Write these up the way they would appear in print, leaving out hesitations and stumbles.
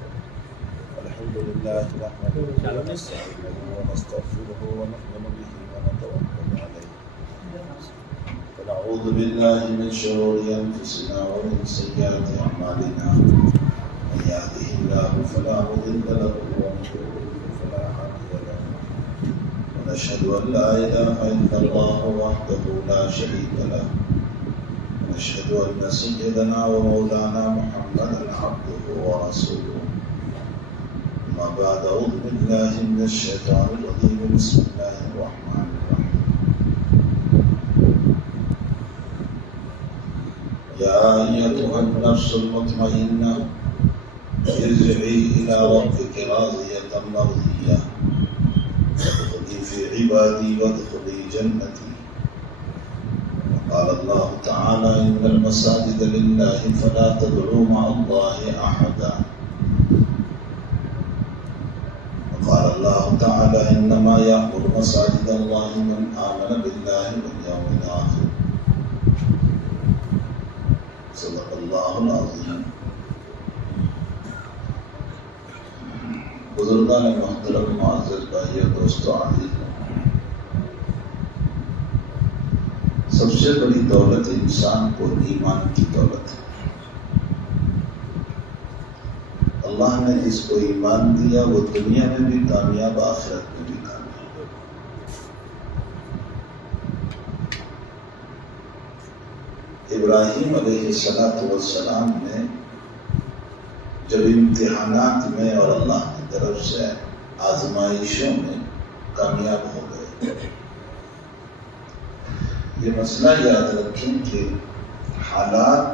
الحمد لله نحمده ونستعينه ونستغفره ونؤمن به ونتوكل عليه ونعوذ بالله من شرور أنفسنا ومن سيئات أعمالنا من يهده الله فلا مضل له ومن يضلل فلا هادي له ونشهد أن لا إله إلا الله وحده لا شريك له ونشهد أن سيدنا ومولانا محمدا عبده ورسوله. أما بعد، أعوذ بالله من الشيطان الرجيم. بسم الله الرحمن الرحيم. يا أيتها النفس المطمئنة ارجعي إلى ربك راضية مرضية فادخلي في عبادي وادخلي جنتي. قال الله تعالى: إن المساجد لله فلا تدعوا مع الله أحدا. وقال الله تعالى: إنما يأمر مساجد الله من آمن بالله واليوم الآخر. صدق اللہ العظیم. بزرگان محترم، معزز بھائیو، دوستو، عزیز، سب سے بڑی دولت انسان کو ایمان کی دولت ہے. اللہ نے جس کو ایمان دیا وہ دنیا میں بھی کامیاب، آخرت میں بھی کامیاب. ابراہیم علیہ السلام نے جب امتحانات میں اور اللہ کی طرف سے آزمائشوں میں کامیاب ہو گئے، یہ مسئلہ یاد رکھیں کہ حالات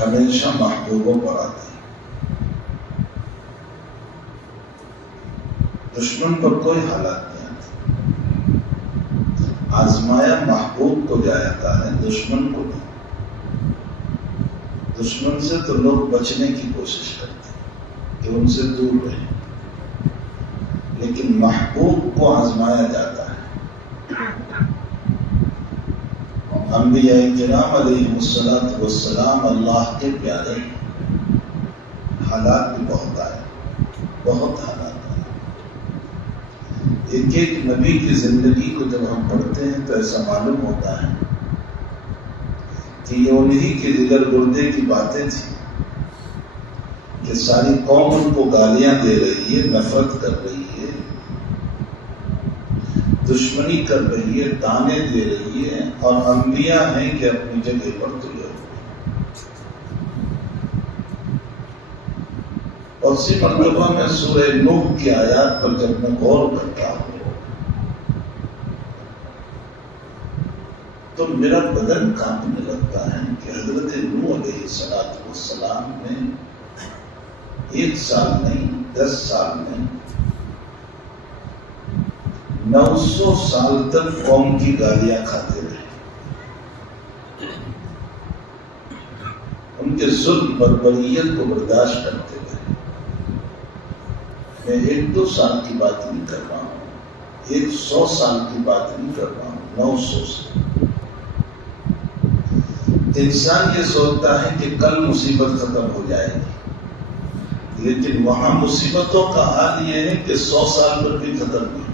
ہمیشہ محبوبوں پر آتے ہیں. دشمن پر کوئی حالات نہیں آتے. آزمایا محبوب کو جاتا ہے، دشمن کو نہیں. دشمن سے تو لوگ بچنے کی کوشش کرتے ہیں کہ ان سے دور رہیں، لیکن محبوب کو آزمایا جاتا ہے. انبیاء کرام علیہ السلام اللہ کے پیارے، حالات بھی بہت آئے، بہت حالات آئے. ایک ایک نبی کی زندگی کو جب ہم پڑھتے ہیں تو ایسا معلوم ہوتا ہے کہ یہ انہی کے جگر گردے کی باتیں تھیں کہ ساری قوم ان کو گالیاں دے رہی ہے، نفرت کر رہی ہے، دشمنی کر رہی ہے، تانے دے رہی ہے، اور انبیاء ہیں کہ اپنی جگہ پر تلے ہوئے. اور اسی مرتبہ میں سورہ نوح کی آیات پر جب میں غور کرتا ہوں تو میرا بدن کانپنے لگتا ہے کہ حضرت نوح علیہ السلام نے 1 سال نہیں، 10 سال نہیں، 900 سال تک قوم کی گالیاں کھاتے رہے. ان کے ظلم بربریت کو برداشت کرتے رہے. میں 1-2 سال کی بات نہیں کر رہا ہوں، 100 سال کی بات نہیں کر رہا ہوں، 900 سال. انسان یہ سوچتا ہے کہ کل مصیبت ختم ہو جائے گی، لیکن وہاں مصیبتوں کا حال یہ ہے کہ 100 سال پر بھی ختم نہیں،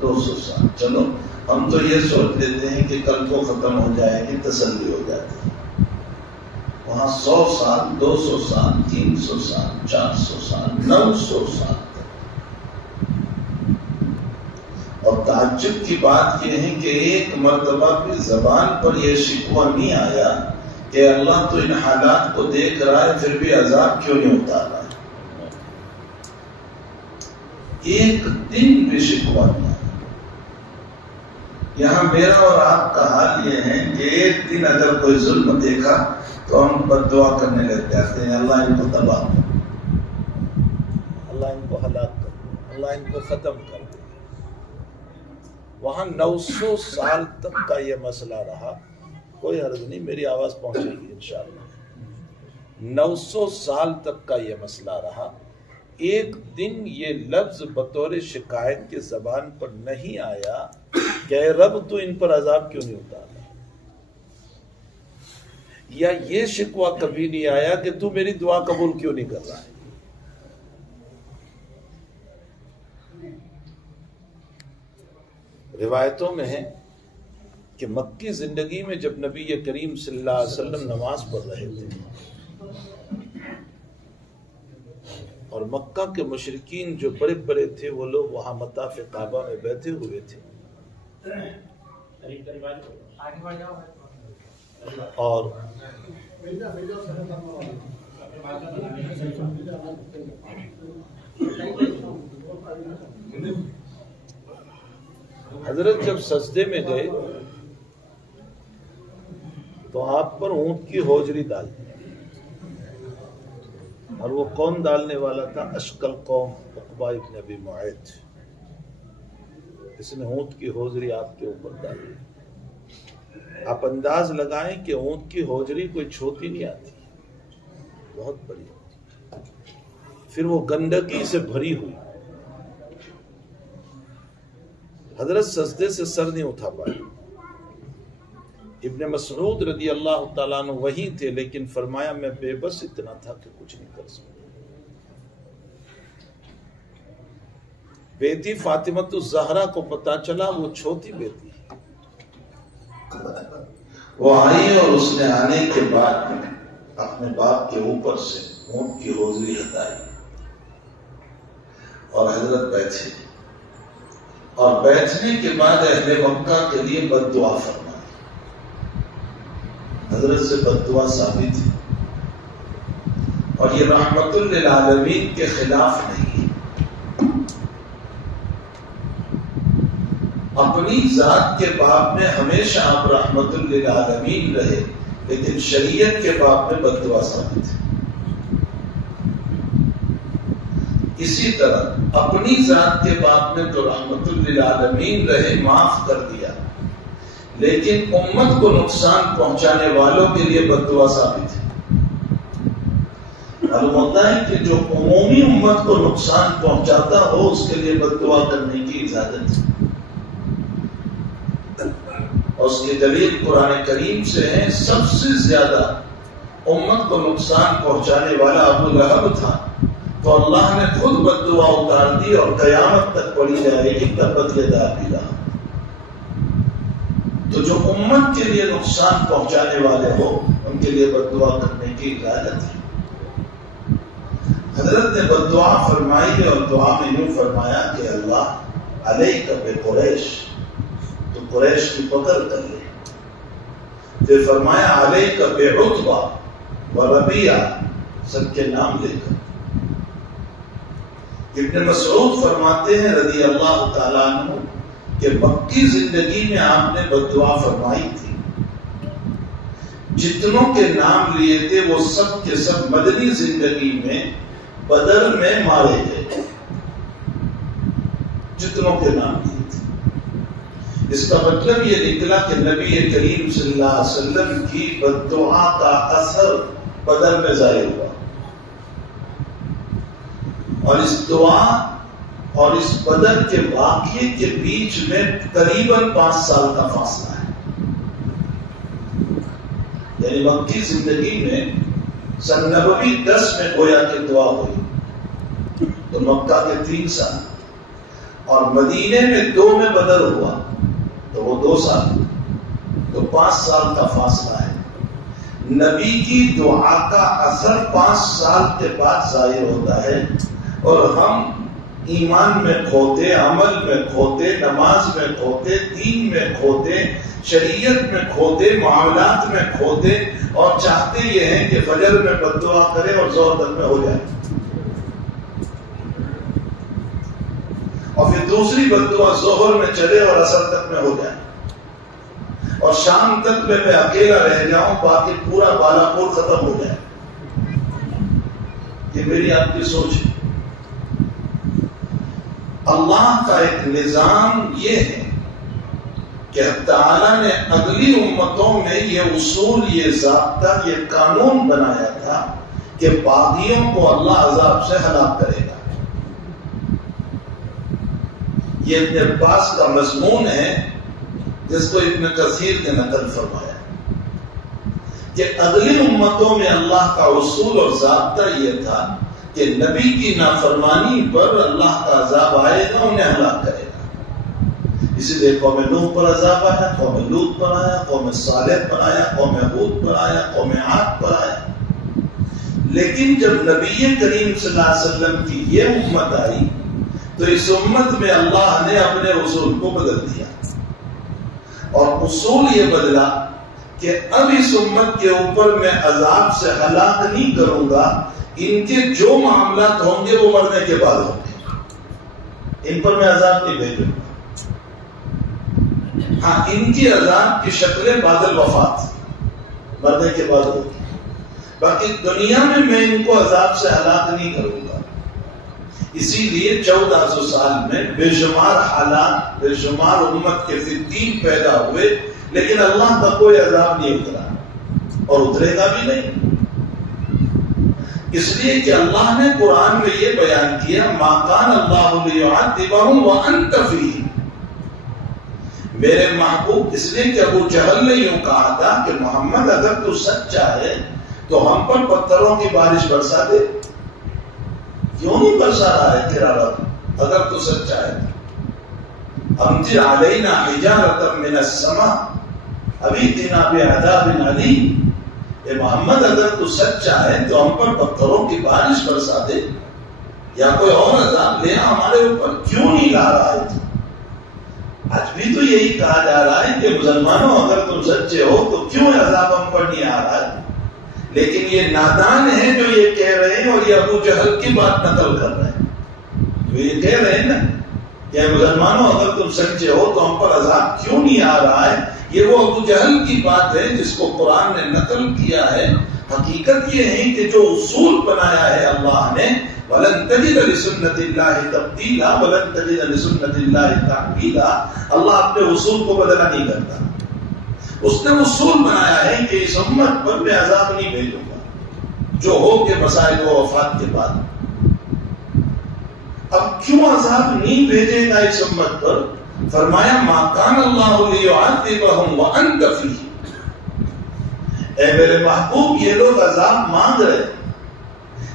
200 سال. چلو ہم تو یہ سوچ لیتے ہیں کہ کل کو ختم ہو جائے گی، تسلی ہو جاتی ہے. وہاں 100 سال، 200 سال، 300 سال، 400 سال، 900 سال تک. اور تعجب کی بات یہ ہے کہ ایک مرتبہ بھی زبان پر یہ شکوہ نہیں آیا کہ اللہ تو ان حالات کو دیکھ رہا ہے پھر بھی عذاب کیوں نہیں اتار رہا ہے. ایک دن بھی شکوہ نہیں آیا. یہاں میرا اور آپ کا حال یہ ہے کہ ایک دن اگر کوئی ظلم دیکھا تو ہم بد دعا کرنے لگ جاتے ہیں، اللہ ان کو تباہ کر، اللہ ان کو ہلاک کر، اللہ ان کو ختم کر. وہاں 900 سال تک کا یہ مسئلہ رہا. کوئی حرج نہیں، میری آواز پہنچے گی انشاءاللہ. 900 سال تک کا یہ مسئلہ رہا. ایک دن یہ لفظ بطور شکایت کے زبان پر نہیں آیا کہ اے رب تو ان پر عذاب کیوں نہیں اتارا. یا یہ شکوہ کبھی نہیں آیا کہ تو میری دعا قبول کیوں نہیں کر رہا ہے؟ روایتوں میں ہے کہ مکی زندگی میں جب نبی کریم صلی اللہ علیہ وسلم نماز پڑھ رہے تھے اور مکہ کے مشرکین جو بڑے بڑے تھے وہ لوگ وہاں مطاف کعبہ میں بیٹھے ہوئے تھے، اور حضرت جب سجدے میں گئے تو آپ پر اونٹ کی ہوجری ڈال دی، اور وہ کون ڈالنے والا تھا؟ اشکل قوم عقبہ ابن ابی معیط، اس نے اونٹ کی ہوجری آپ کے اوپر ڈالی۔ آپ انداز لگائیں کہ اونٹ کی ہوجری کوئی چھوٹی نہیں آتی، بہت بڑی ہوتی، پھر وہ گندگی سے بھری ہوئی، حضرت سجدے سے سر نہیں اٹھا پائے۔ ابن مسعود رضی اللہ تعالیٰ عنہ وہی تھے، لیکن فرمایا میں بے بس اتنا تھا کہ کچھ نہیں کر سکتا۔ بیٹی فاطمہ الزہرا کو پتا چلا، وہ چھوٹی بیٹی، وہ آئی اور اس نے آنے کے بعد اپنے باپ کے اوپر سے اونٹ کی ہوجری ہٹائی اور حضرت بیٹھے، اور بیٹھنے کے بعد اہل مکہ کے لیے بد دعا فرمائی۔ حضرت سے بد دعا ثابت ہے، اور یہ رحمت للعالمین کے خلاف نہیں ہے۔ اپنی ذات کے باب میں ہمیشہ آپ رحمت للعالمین رہے، لیکن شریعت کے باب میں بد دعا ثابت ہے۔ اسی طرح اپنی ذات کے باب میں تو رحمت للعالمین رہے، معاف کر دیا، لیکن امت کو نقصان پہنچانے والوں کے لیے بد دعا ثابت ہے۔ معلوم ہوتا ہے کہ جو عمومی امت کو نقصان پہنچاتا ہو اس کے لیے بد دعا کرنے کی اجازت ہے، اور اس کی دلیل قرآن کریم سے ہے۔ سب سے زیادہ امت کو نقصان پہنچانے والا ابو لہب تھا، تو اللہ نے خود بد دعا اتار دی اور قیامت تک پڑھی جائے گی تبت یدا ابی لہب۔ تو جو امت کے لیے نقصان پہنچانے والے ہو ان کے لیے بد دعا کرنے کی اجازت ہے۔ حضرت نے بد دعا فرمائی اور دعا میں یوں فرمایا کہ اللہ علیک بقریش، تو قریش کی پکڑ کر لے۔ پھر فرمایا علیک بعتبہ وربیعہ، سب کے نام لے کر۔ ابن مسعود فرماتے ہیں رضی اللہ تعالیٰ عنہ کہ مکی زندگی میں آپ نے بد دعا فرمائی تھی، جتنوں کے نام لیے تھے وہ سب کے سب مدنی زندگی میں بدر میں مارے گئے، جتنوں کے نام لیے تھے۔ اس کا مطلب یہ نکلا کہ نبی کریم صلی اللہ علیہ وسلم کی بد دعا کا اثر بدر میں ظاہر ہوا، اور اس دعا اور اس بدر کے واقعے کے بیچ میں قریباً 5 سال کا فاصلہ ہے۔ یعنی مکی زندگی میں سن نبوی 10 میں گویا کہ دعا ہوئی، تو مکہ کے 3 سال، اور مدینے میں 2 میں بدر ہوا تو وہ 2 سال، تو 5 سال کا فاصلہ ہے۔ نبی کی دعا کا اثر 5 سال کے بعد ظاہر ہوتا ہے، اور ہم ایمان میں کھوتے، عمل میں کھوتے، نماز میں کھوتے، دین میں کھوتے، شریعت میں کھوتے، معاملات میں کھوتے، اور چاہتے یہ ہیں کہ فجر میں بد دعا کرے اور ظہر تک میں ہو جائے، اور پھر دوسری بد دعا ظہر میں چلے اور عصر تک میں ہو جائے، اور شام تک میں اکیلا رہ جاؤں، باقی پورا بالاپور ختم ہو جائے۔ یہ میری آپ کی سوچ ہے۔ اللہ کا ایک نظام یہ ہے کہ تعالیٰ نے اگلی امتوں میں یہ اصول، یہ ضابطہ، یہ قانون بنایا تھا کہ باغیوں کو اللہ عذاب سے ہلاک کرے گا۔ یہ ابن عباس کا مضمون ہے جس کو ابن کثیر نے نقل فرمایا کہ اگلی امتوں میں اللہ کا اصول اور ضابطہ یہ تھا کہ نبی کی نافرمانی پر اللہ کا عذاب آئے گا، انہیں ہلاک کرے گا۔ اسی لیے قوم نوح پر عذاب آیا، قوم لوط پر آیا، قوم صالح پر آیا، قوم ہود پر آیا، قوم عاد پر آیا۔ لیکن جب نبی کریم صلی اللہ علیہ وسلم کی یہ امت آئی تو اس امت میں اللہ نے اپنے اصول کو بدل دیا، اور اصول یہ بدلا کہ اب اس امت کے اوپر میں عذاب سے ہلاک نہیں کروں گا، ان کے جو معاملات ہوں گے وہ مرنے کے بعد ہوں گے، ان پر میں عذاب نہیں بھیجوں گا۔ ہاں، ان کی عذاب کی شکلیں بعد الوفات، مرنے کے بعد ہوگی، باقی دنیا میں ان کو عذاب سے ہلاک نہیں کروں گا۔ اسی لیے 1400 سال میں بے شمار حالات، بے شمار امت کے فتین پیدا ہوئے، لیکن اللہ کا کوئی عذاب نہیں اترا اور اترے گا بھی نہیں، اس لیے کہ اللہ نے قرآن میں یہ بیان کیا ما کان اللہ لیعذبہم وانت فیہم۔ میرے محبوب، اس لیے کہ ابو جہل نے یوں کہا تھا کہ محمد اگر تو سچا ہے تو ہم پر پتھروں کی بارش برسا دے، کیوں نہیں برسا رہا ہے تیرا رب اگر تو سچا ہے؟ امطر علینا حجارۃ من السماء اویتنا بعذاب علیم۔ اے محمد اگر تو سچا ہے تو ہم پر پتھروں کی بارش برسا دے یا کوئی اور عذاب لے ہمارے اوپر، کیوں نہیں لا رہا ہے؟ آج بھی تو یہی کہا جا رہا ہے کہ مسلمانوں اگر تم سچے ہو تو کیوں عذاب ہم پر نہیں آ رہا ہے؟ لیکن یہ نادان ہیں جو یہ کہہ رہے ہیں، اور یہ ابو جہل کی بات نقل کر رہے ہیں، جو یہ کہہ رہے ہیں نا کہ مسلمانوں اگر تم سچے ہو تو ہم پر عذاب کیوں نہیں آ رہا ہے، یہ وہ ابو جہل کی بات ہے جس کو قرآن نے نقل کیا ہے۔ حقیقت یہ ہے کہ جو اصول بنایا ہے اللہ نے، وَلَن تَجِدَ لِسُنَّةِ اللَّهِ تَبْدِيلًا وَلَن تَجِدَ لِسُنَّةِ اللَّهِ تَحْوِيلًا۔ اللہ اپنے اصول کو بدلا نہیں کرتا، اس نے اصول بنایا ہے کہ اس امت پر میں عذاب نہیں بھیجوں گا، جو ہو کہ مسائل و وفات کے بعد۔ اب کیوں عذاب نہیں بھیجے گا اس امت پر؟ فرمایا ما کان اللہ لیعذبہم وانت فیہم۔ اے میرے محبوب، یہ لوگ عذاب مانگ رہے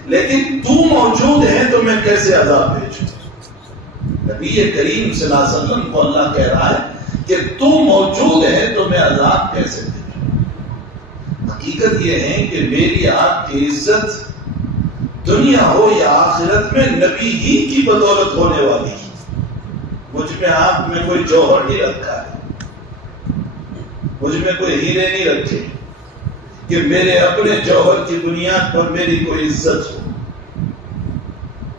لیکن تو موجود ہے تو میں کیسے عذاب بھیجوں؟ نبی کریم صلی اللہ علیہ وسلم کو اللہ کہہ رہا ہے کہ تو موجود ہے تو میں عذاب کیسے بھیجوں؟ حقیقت یہ ہے کہ میری آپ کی عزت دنیا ہو یا آخرت میں نبی ہی کی بدولت ہونے والی ہے۔ مجھ میں آپ میں کوئی جوہر نہیں رکھا ہے، مجھ میں کوئی ہیرے نہیں رکھے کہ میرے اپنے جوہر کی بنیاد پر میری کوئی عزت ہو۔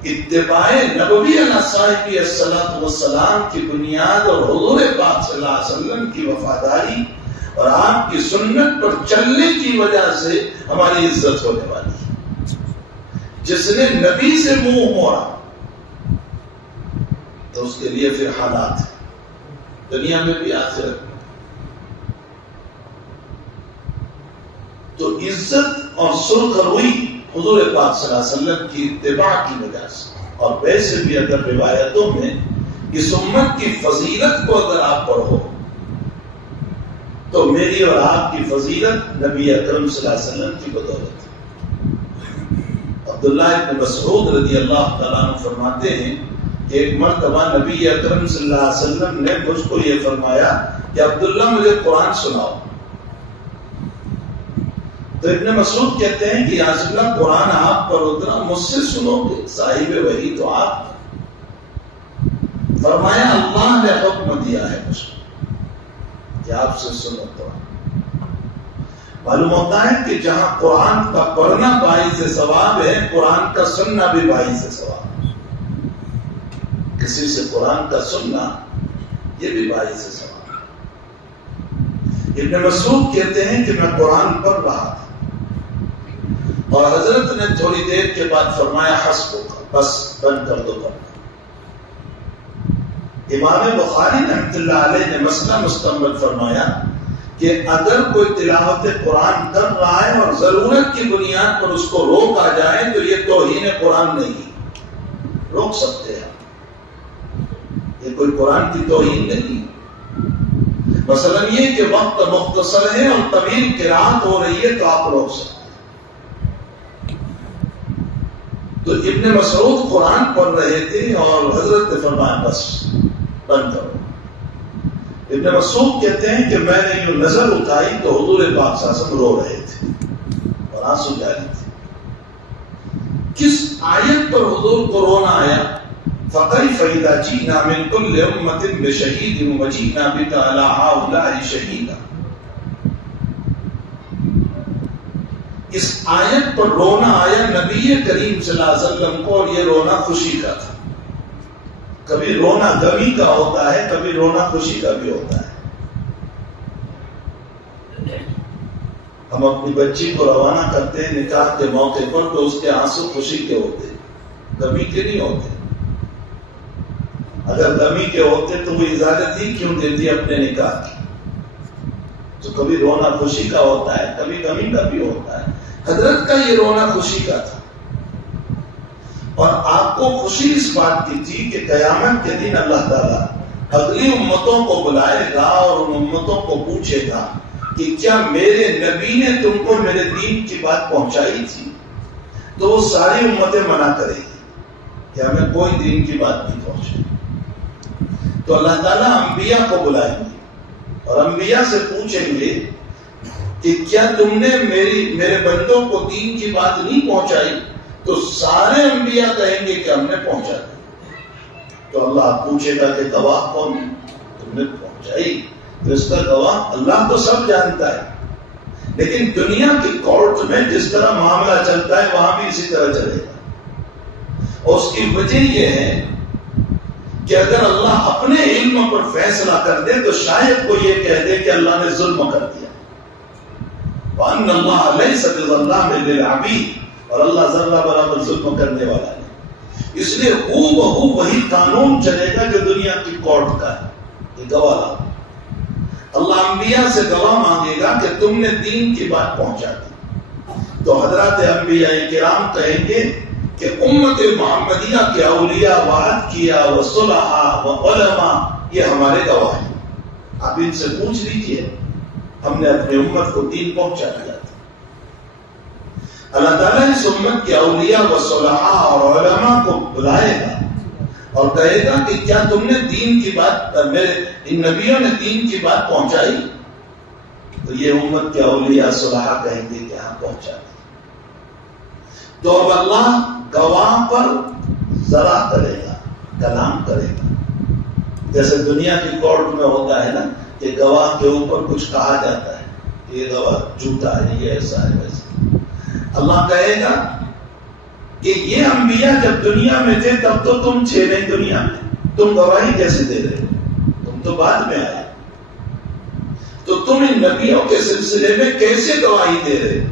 اتباع نبوی علیہ صاحب الصلاۃ والسلام کی بنیاد اور حضور پاک صلی اللہ علیہ وسلم کی وفاداری اور آپ کی سنت پر چلنے کی وجہ سے ہماری عزت ہونے والی ہے۔ جس نے نبی سے منہ موڑا تو اس کے لیے پھر حالات ہیں، دنیا میں بھی آخرت میں۔ تو عزت اور سرخ روئی حضور پاک صلی اللہ علیہ وسلم کی اتباع کی وجہ سے، اور ویسے بھی اگر روایتوں میں اس امت کی فضیلت کو اگر آپ پڑھو تو میری اور آپ کی فضیلت نبی اکرم صلی اللہ علیہ وسلم کی بدولت ہے۔ عبداللہ ابن مسعود رضی اللہ تعالیٰ عنہ فرماتے ہیں کہ ایک مرتبہ نبی اکرم صلی اللہ علیہ وسلم نے مجھ کو یہ فرمایا کہ عبداللہ مجھے قرآن سناؤ۔ تو ابن مسعود کہتے ہیں کہ یا رسول اللہ قرآن آپ پر اترا، مجھ سے سنو گے، صاحب وحی تو آپ۔ فرمایا اللہ نے حکم دیا ہے مجھ کو کہ آپ سے سنو قرآن۔ معلوم ہوتا ہے کہ جہاں قرآن کا پڑھنا باعث ثواب ہے، قرآن کا سننا بھی باعث ثواب ہے۔ کسی سے قرآن کا سننا یہ بھی باعث ثواب ہے۔ ابن مسعود کہتے ہیں کہ میں قرآن پڑھ رہا تھا اور حضرت نے تھوڑی دیر کے بعد فرمایا حسبک، بس بند کر دو پڑھنا۔ امام بخاری رحمۃ اللہ علیہ نے مسئلہ مستنبط فرمایا کہ اگر کوئی تلاوت قرآن کر رہا ہے اور ضرورت کی بنیاد پر اس کو روک آ جائے تو یہ توہین قرآن نہیں، روک سکتے ہیں، یہ کوئی قرآن کی توہین نہیں۔ مثلا یہ کہ وقت مختصر ہے اور طویل قرات ہو رہی ہے تو آپ روک سکتے. تو ابن مسعود قرآن پڑھ رہے تھے اور حضرت نے فرمایا بس بند کرو. ابن مسعود کہتے ہیں کہ میں نے یہ نظر اٹھائی تو حضور پاک صلی اللہ علیہ وسلم رو رہے تھے اور آنسو جاری تھے. کس آیت پر حضور کو رونا آیا؟ فَكَيْفَ إِذَا جِئْنَا مِن كُلِّ أُمَّةٍ بِشَهِيدٍ وَجِئْنَا بِكَ عَلَىٰ هَٰؤُلَاءِ شَهِيدًا. اس آیت پر رونا آیا نبی کریم صلی اللہ علیہ وسلم کو، اور یہ رونا خوشی کا تھا. کبھی رونا غمی کا ہوتا ہے، کبھی رونا خوشی کا بھی ہوتا ہے. ہم اپنی بچی کو روانہ کرتے ہیں نکاح کے موقع پر تو اس کے آنسو خوشی کے ہوتے، غمی کے نہیں ہوتے. اگر غمی کے ہوتے تو وہ اجازت ہی کیوں دیتی اپنے نکاح کی؟ تو کبھی رونا خوشی کا ہوتا ہے، کبھی غمی کا بھی ہوتا ہے. حضرت کا یہ رونا خوشی کا تھا، اور آپ کو خوشی اس بات کی تھی کہ قیامت کے دن اللہ تعالیٰ اگلی امتوں کو بلائے گا اور ان امتوں کو پوچھے گا کہ کیا میرے نبی نے تم کو میرے دین کی بات پہنچائی تھی؟ تو وہ ساری امتیں منع کرے گی کہ ہمیں کوئی دین کی بات نہیں پہنچی. تو اللہ تعالیٰ انبیاء کو بلائیں گے اور انبیاء سے پوچھیں گے کہ کیا تم نے میرے بندوں کو دین کی بات نہیں پہنچائی؟ تو سارے انبیاء کہیں گے کہ ہم نے پہنچا دی. تو اللہ پوچھے گا کہ گواہ کون ہے؟ تم نے پہنچائی. تو اس کا گواہ اللہ تو سب جانتا ہے، لیکن دنیا کی کورٹ میں جس طرح معاملہ چلتا ہے وہاں بھی اسی طرح چلے گا. اور اس کی وجہ یہ ہے کہ اگر اللہ اپنے علم پر فیصلہ کر دے تو شاید کوئی یہ کہہ دے کہ اللہ نے ظلم کر دیا. وَأَنَّ اللَّهَ لَيْسَ بِظَلَّامٍ لِّلْعَبِيدِ، اور اللہ ذرہ برابر ظلم کرنے والا نہیں. اس لیے ہو وہی قانون چلے گا جو دنیا کی کورٹ کا ہے. یہ گواہ اللہ انبیاء سے گواہ مانگے گا کہ تم نے دین کی بات پہنچا دی. تو حضرات انبیاء کرام کہیں گے کہ امت محمدیہ کے اولیاء وعد کیا و صلحاء و علماء یہ ہمارے گواہ ہیں. آپ ان سے پوچھ لیجئے، ہم نے اپنی امت کو دین پہنچا دیا تھا. اللہ تعالیٰ اس امت کے اولیاء و صلحاء اور علماء کو بلائے گا اور کہے گا کہ کیا تم نے دین کی بات، میرے ان نبیوں نے دین کی بات پہنچائی؟ تو یہ امت کے اولیاء صلحاء کہیں گے کہ ہاں پہنچا دی. تو اب اللہ گواہ پر ذرا کرے گا، کلام کرے گا. جیسے دنیا کی کورٹ میں ہوتا ہے نا کہ گواہ کے اوپر کچھ کہا جاتا ہے، یہ گواہ جھوٹا ہے، یہ ایسا ہے ویسا. اللہ کہے گا کہ یہ انبیاء جب دنیا میں تھے تب تو تم تھے نہیں دنیا میں، تم گواہی کیسے دے رہے ہو؟ تم تو بعد میں آئے. تو تم ان نبیوں کے سلسلے میں کیسے گواہی دے رہے ہو؟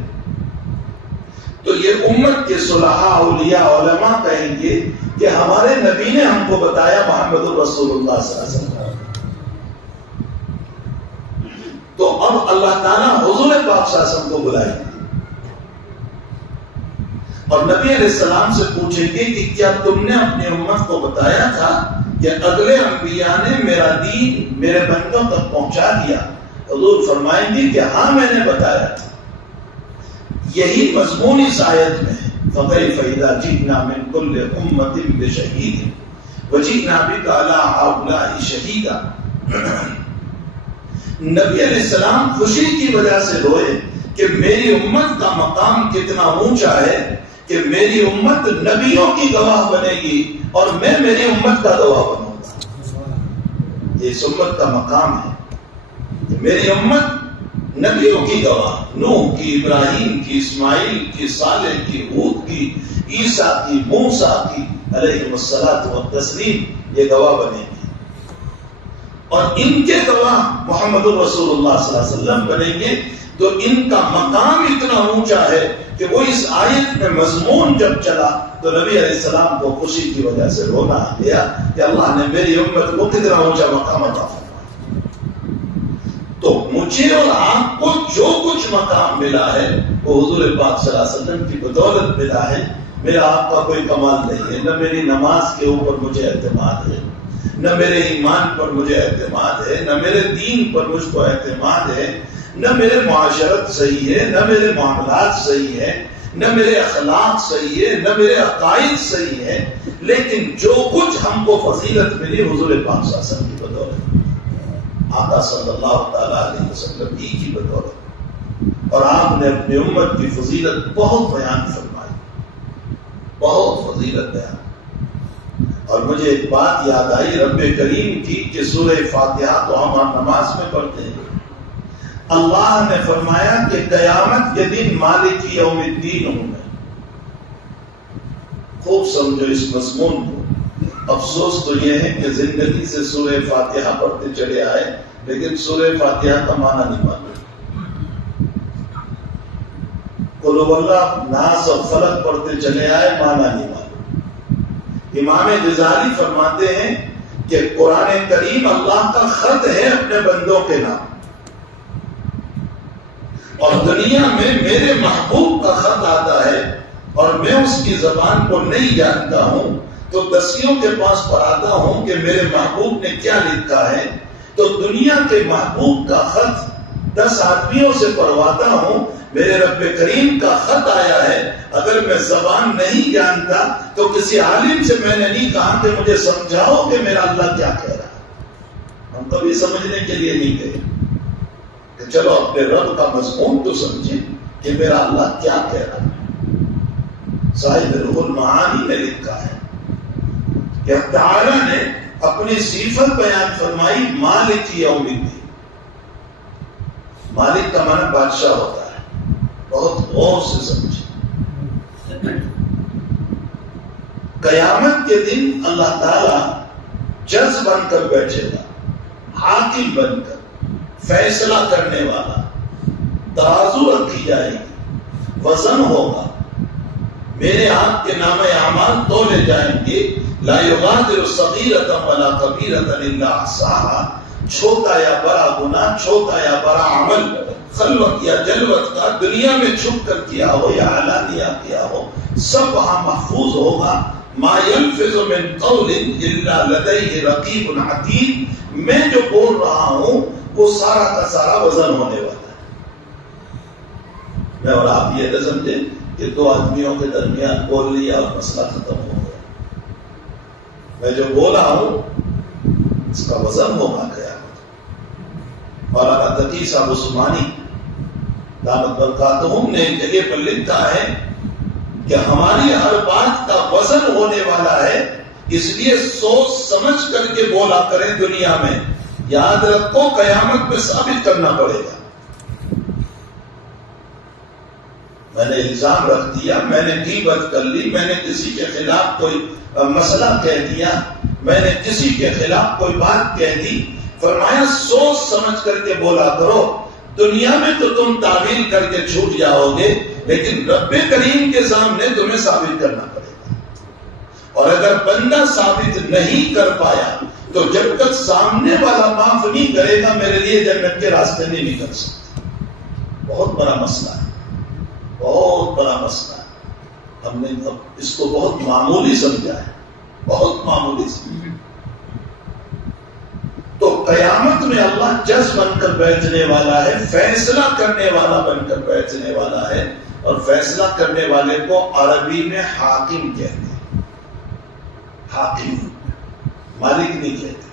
تو یہ امت کے صلحاء اولیاء علماء کہیں گے کہ ہمارے نبی نے ہم کو بتایا محمد الرسول اللہ صلی اللہ علیہ وسلم. تو اب اللہ تعالیٰ حضور پاک صلی اللہ علیہ وسلم کو بلائیں گے اور نبی علیہ السلام سے پوچھیں گے کہ کیا تم نے اپنی امت کو بتایا تھا کہ اگلے انبیاء نے میرا دین میرے بندوں تک پہنچا دیا؟ حضور فرمائیں گے کہ ہاں میں نے بتایا تھا. یہی مضمون اس آیت میں ہے. فَكَيْفَ إِذَا جِئْنَا مِن كُلِّ أُمَّةٍ بِشَهِيدٍ وَجِئْنَا بِكَ عَلَىٰ هَٰؤُلَاءِ شَهِيدًا. نبی علیہ السلام خوشی کی وجہ سے روئے کہ میری امت کا مقام کتنا اونچا ہے کہ میری امت نبیوں کی گواہ بنے گی اور میں میری امت کا گواہ بنوں گا. یہ اس امت کا مقام ہے کہ میری امت نبیوں کی گواہ، نوح کی، ابراہیم کی، اسماعیل کی، صالح کی، ہود کی، عیسیٰ کی، موسیٰ کی علیہ الصلاۃ والتسلیم یہ گواہ بنے گی. اور ان کے گواہ محمد الرسول اللہ صلی اللہ علیہ وسلم بنیں گے. تو ان کا مقام اتنا اونچا ہے کہ وہ اس آیت میں مضمون جب چلا تو نبی علیہ السلام کو خوشی کی وجہ سے رونا آ گیا کہ اللہ نے میری امت کو کتنا اونچا مقام عطا فرمایا. تو مجھے اور آپ کو جو کچھ مقام ملا ہے وہ حضور پاک صلی اللہ علیہ وسلم کی بدولت ملا ہے. میرا آپ کا کوئی کمال نہیں ہے، نہ میری نماز کے اوپر مجھے اعتماد ہے، نہ میرے ایمان پر مجھے اعتماد ہے، نہ میرے دین پر مجھ کو اعتماد ہے، نہ میرے معاشرت صحیح ہے، نہ میرے معاملات صحیح ہے، نہ میرے اخلاق صحیح ہے، نہ میرے عقائد صحیح ہے، لیکن جو کچھ ہم کو فضیلت ملی حضور پاک صلی اللہ علیہ وسلم کی بدولت، آقا صلی اللہ تعالیٰ علیہ وسلم کی بدولت، اور آپ نے اپنی امت کی فضیلت بہت بیان فرمائی، بہت فضیلت بیان۔ اور مجھے ایک بات یاد آئی رب کریم کی کہ سورہ فاتحہ تو ہم نماز میں پڑھتے ہیں، اللہ نے فرمایا کہ قیامت کے دن مالک یوم الدین ہوں میں۔ خوب سمجھو اس مضمون کو۔ افسوس تو یہ ہے کہ زندگی سے سورہ فاتحہ پڑھتے چلے آئے لیکن سورہ فاتحہ کا معنی نہیں معلوم، قل هو اللہ ناس اور فلق پڑھتے چلے آئے معنی نہیں معلوم۔ امام غزالی فرماتے ہیں کہ قرآن کریم اللہ کا خط ہے اپنے بندوں کے نام، اور دنیا میں میرے محبوب کا خط آتا ہے اور میں اس کی زبان کو نہیں جانتا ہوں تو دسیوں کے پاس پڑھاتا ہوں کہ میرے محبوب نے کیا لکھا ہے، تو دنیا کے محبوب کا خط 10 آدمیوں سے پڑھواتا ہوں، میرے رب کریم کا خط آیا ہے، اگر میں زبان نہیں جانتا تو کسی عالم سے میں نے نہیں کہا کہ مجھے سمجھاؤ کہ میرا اللہ کیا کہہ رہا ہے۔ ہم کبھی سمجھنے کے لیے نہیں گئے کہ چلو اپنے رب کا مضمون تو سمجھیں کہ میرا اللہ کیا کہہ رہا ہے۔ صاحب روح المعانی نے لکھا ہے کہ تعالیٰ نے اپنی صفت بیان فرمائی مالک یوم الدین۔ مالک کا معنی بادشاہ ہوتا ہے، بہت غور سے سمجھے۔ قیامت کے دن اللہ تعالیٰ جج بن کر بیٹھے گا، حاکم بن کر، فیصلہ کرنے والا، ترازو رکھی جائے گی، وزن ہوگا، میرے آپ کے نام اعمال تولے جائیں گے، لا یغادر صغیرۃ ولا کبیرۃ الا احصاها، چھوٹا یا بڑا گناہ، چھوٹا یا بڑا عمل، خلوت یا جلوت کا، دنیا میں چھپ کر کیا ہو یا علانیہ کیا ہو، سب وہاں محفوظ ہوگا۔ ما يلفظ من قول الا لديه رقیب عتید، میں جو بول رہا ہوں وہ سارا کا سارا وزن ہونے والا ہے۔ میں اور آپ یہ نہ سمجھیں کہ 2 آدمیوں کے درمیان بول لیا اور مسئلہ ختم ہو گیا۔ میں جو بولا ہوں اس کا وزن ہوگا قیامت۔ مولانا تقی صاحب عثمانی دامت برکاتہم نے ایک جگہ پر لکھا ہے کہ ہماری ہر بات کا وزن ہونے والا ہے، اس لیے سوچ سمجھ کر کے بولا کریں دنیا میں، یاد رکھو قیامت میں ثابت کرنا پڑے گا۔ میں نے الزام رکھ دیا، میں نے غیبت کر لی، میں نے کسی کے خلاف کوئی مسئلہ کہہ دیا، میں نے کسی کے خلاف کوئی بات کہہ دی، فرمایا سوچ سمجھ کر کے بولا کرو، دنیا میں تو تم تعویل کر کے چھوٹ جاؤ گے لیکن رب کریم کے سامنے تمہیں ثابت کرنا پڑے گا، اور اگر بندہ ثابت نہیں کر پایا تو جب تک سامنے والا معاف نہیں کرے گا میرے لیے جنت کے راستے نہیں نکل سکتے۔ بہت بڑا مسئلہ ہے، بہت بڑا مسئلہ ہے، ہم نے اس کو بہت معمولی سمجھا ہے، بہت معمولی سمجھا۔ تو قیامت میں اللہ جج بن کر بیٹھنے والا ہے، فیصلہ کرنے والا بن کر بیٹھنے والا ہے، اور فیصلہ کرنے والے کو عربی میں حاکم کہتے ہیں، حاکم، مالک نہیں کہتے۔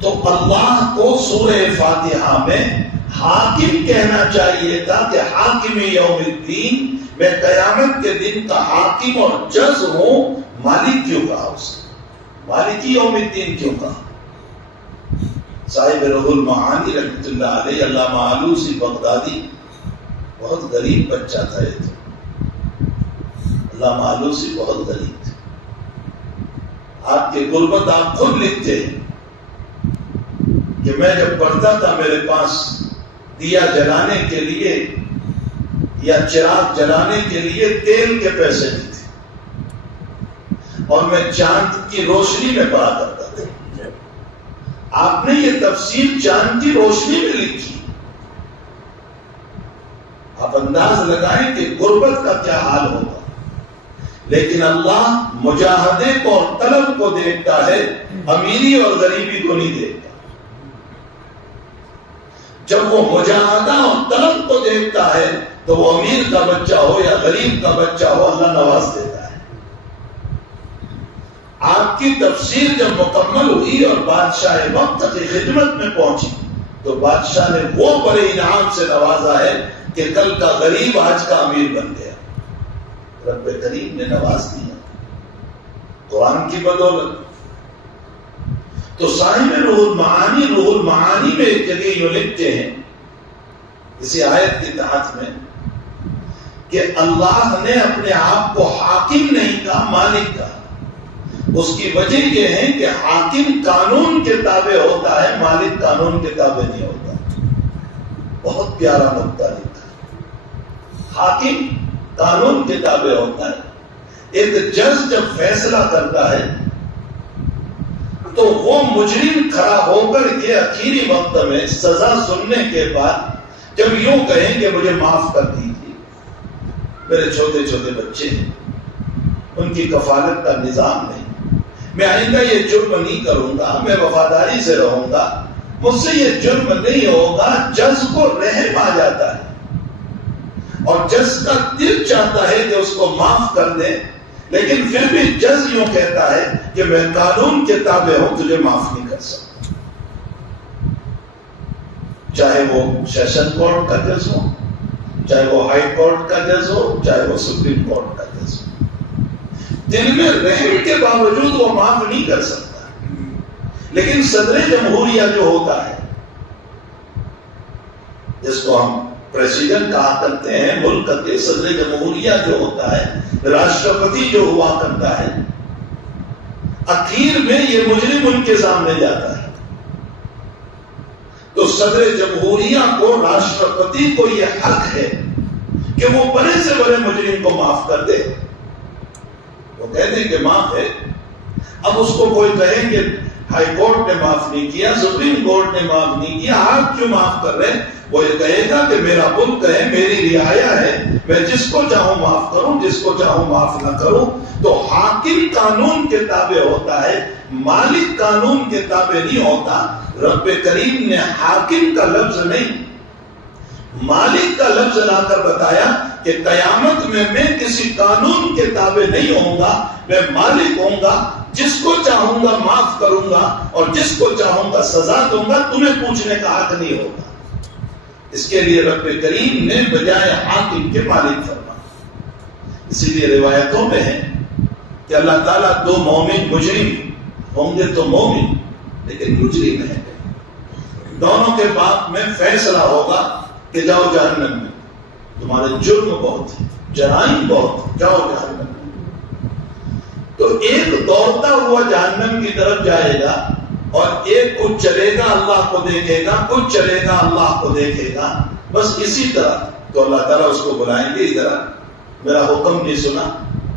تو اللہ کو سورہ فاتحہ میں حاکم کہنا چاہیے تھا کہ حاکم یوم الدین، میں قیامت کے دن کا حاکم اور جج ہوں، مالک کیوں کہا اسے؟ مالکی یوم الدین کیوں کہا؟ صاحب روح المعانی رحمۃ اللہ علیہ، علامہ آلوسی بغدادی، بہت غریب بچہ تھا یہ تو، علامہ آلوسی بہت غریب تھے، آپ کی غربت آپ خود لکھتے ہیں کہ میں جب پڑھتا تھا میرے پاس دیا جلانے کے لیے یا چراغ جلانے کے لیے تیل کے پیسے نہیں تھے، اور میں چاند کی روشنی میں پڑھا کرتا تھا۔ آپ نے یہ تفسیر چاند کی روشنی میں لکھی، آپ انداز لگائیں کہ غربت کا کیا حال ہوگا۔ لیکن اللہ مجاہدے کو اور طلب کو دیکھتا ہے، امیری اور غریبی کو نہیں دیکھتا۔ جب وہ مجاہدہ اور طلب کو دیکھتا ہے تو وہ امیر کا بچہ ہو یا غریب کا بچہ ہو، اللہ نواز دیتا ہے۔ آپ کی تفسیر جب مکمل ہوئی اور بادشاہ وقت کی خدمت میں پہنچی تو بادشاہ نے وہ بڑے انعام سے نوازا ہے کہ کل کا غریب آج کا امیر بن گیا۔ رب کریم نے نواز دیا قرآن کی بدولت۔ تو صاحب روح المعانی میں ایک جگہ یہ لکھتے ہیں اسی آیت کے تحت میں کہ اللہ نے اپنے آپ کو حاکم نہیں کہا، مالک کہا۔ اس کی وجہ یہ ہے کہ حاکم قانون کے تابع ہوتا ہے، مالک قانون کے تابع نہیں ہوتا۔ بہت پیارا نقطہ لکھا، حاکم قانون کے تابع ہوتا ہے۔ ایک جج جب فیصلہ کرتا ہے تو وہ مجرم کھڑا ہو کر کے آخری وقت میں سزا سننے کے بعد جب یوں کہیں کہ مجھے معاف کر دیجیے، میرے چھوٹے چھوٹے بچے ہیں، ان کی کفالت کا نظام نہیں، میں آئندہ یہ جرم نہیں کروں گا، میں وفاداری سے رہوں گا، مجھ سے یہ جرم نہیں ہوگا، جج کو رحم آ جاتا ہے اور جج کا دل چاہتا ہے کہ اس کو معاف کر دے، لیکن پھر بھی جج یوں کہتا ہے کہ میں قانون کے تابع ہوں، تجھے معاف نہیں کر سکتا۔ چاہے وہ سیشن کورٹ کا جج ہو، چاہے وہ ہائی کورٹ کا جج ہو، چاہے وہ سپریم کورٹ کا جج ہو، دل میں رحم کے باوجود وہ معاف نہیں کر سکتا۔ لیکن صدر جمہوریہ جو ہوتا ہے، جس کو ہم پریسیڈنٹ کہا کرتے ہیں، ملک کے صدر جمہوریہ جو ہوتا ہے، راشٹرپتی جو ہوا کرتا ہے، اخیر میں یہ مجرم ان کے سامنے جاتا ہے تو صدر جمہوریہ کو، راشٹرپتی کو یہ حق ہے کہ وہ بڑے سے بڑے مجرم کو معاف کر دے۔ وہ کہتے ہیں کہ معاف ہے۔ اب اس کو کوئی کہے کہ ہائی کورٹ نے معاف نہیں کیا، سپریم کورٹ نے معاف نہیں کیا، آپ کیوں معاف کر رہے ہیں؟ وہ یہ کہے گا کہ میرا ملک ہے، میری رعایا ہے، میں جس کو چاہوں معاف کروں، جس کو چاہوں معاف نہ کروں۔ تو حاکم قانون کے تابع ہوتا ہے، مالک قانون کے تابع نہیں ہوتا۔ رب کریم نے حاکم کا لفظ نہیں، مالک کا لفظ لا کر بتایا کہ قیامت میں کسی قانون کے تابع نہیں ہوں گا، میں مالک ہوں گا، جس کو چاہوں گا معاف کروں گا اور جس کو چاہوں گا سزا دوں گا، تمہیں پوچھنے کا حق نہیں ہوگا۔ اس کے لیے رب کریم نے بجائے حاکم کے مالک فرمایا۔ اسی لیے روایتوں میں ہے کہ اللہ تعالیٰ دو مومن مجرم ہوں گے تو مومن لیکن مجرم ہے، دونوں کے بعد میں فیصلہ ہوگا کہ جاؤ جہنم میں، تمہارے جرم بہت ہے، جرائم بہت، جاؤ جہنم میں۔ تو ایک دوڑتا ہوا جہنم کی طرف جائے گا اور ایک کچھ چلے گا اللہ کو دیکھے گا، کچھ چلے گا اللہ کو دیکھے گا، بس اسی طرح۔ تو اللہ تعالیٰ اس کو بلائیں گے، ادھر میرا حکم نہیں سنا،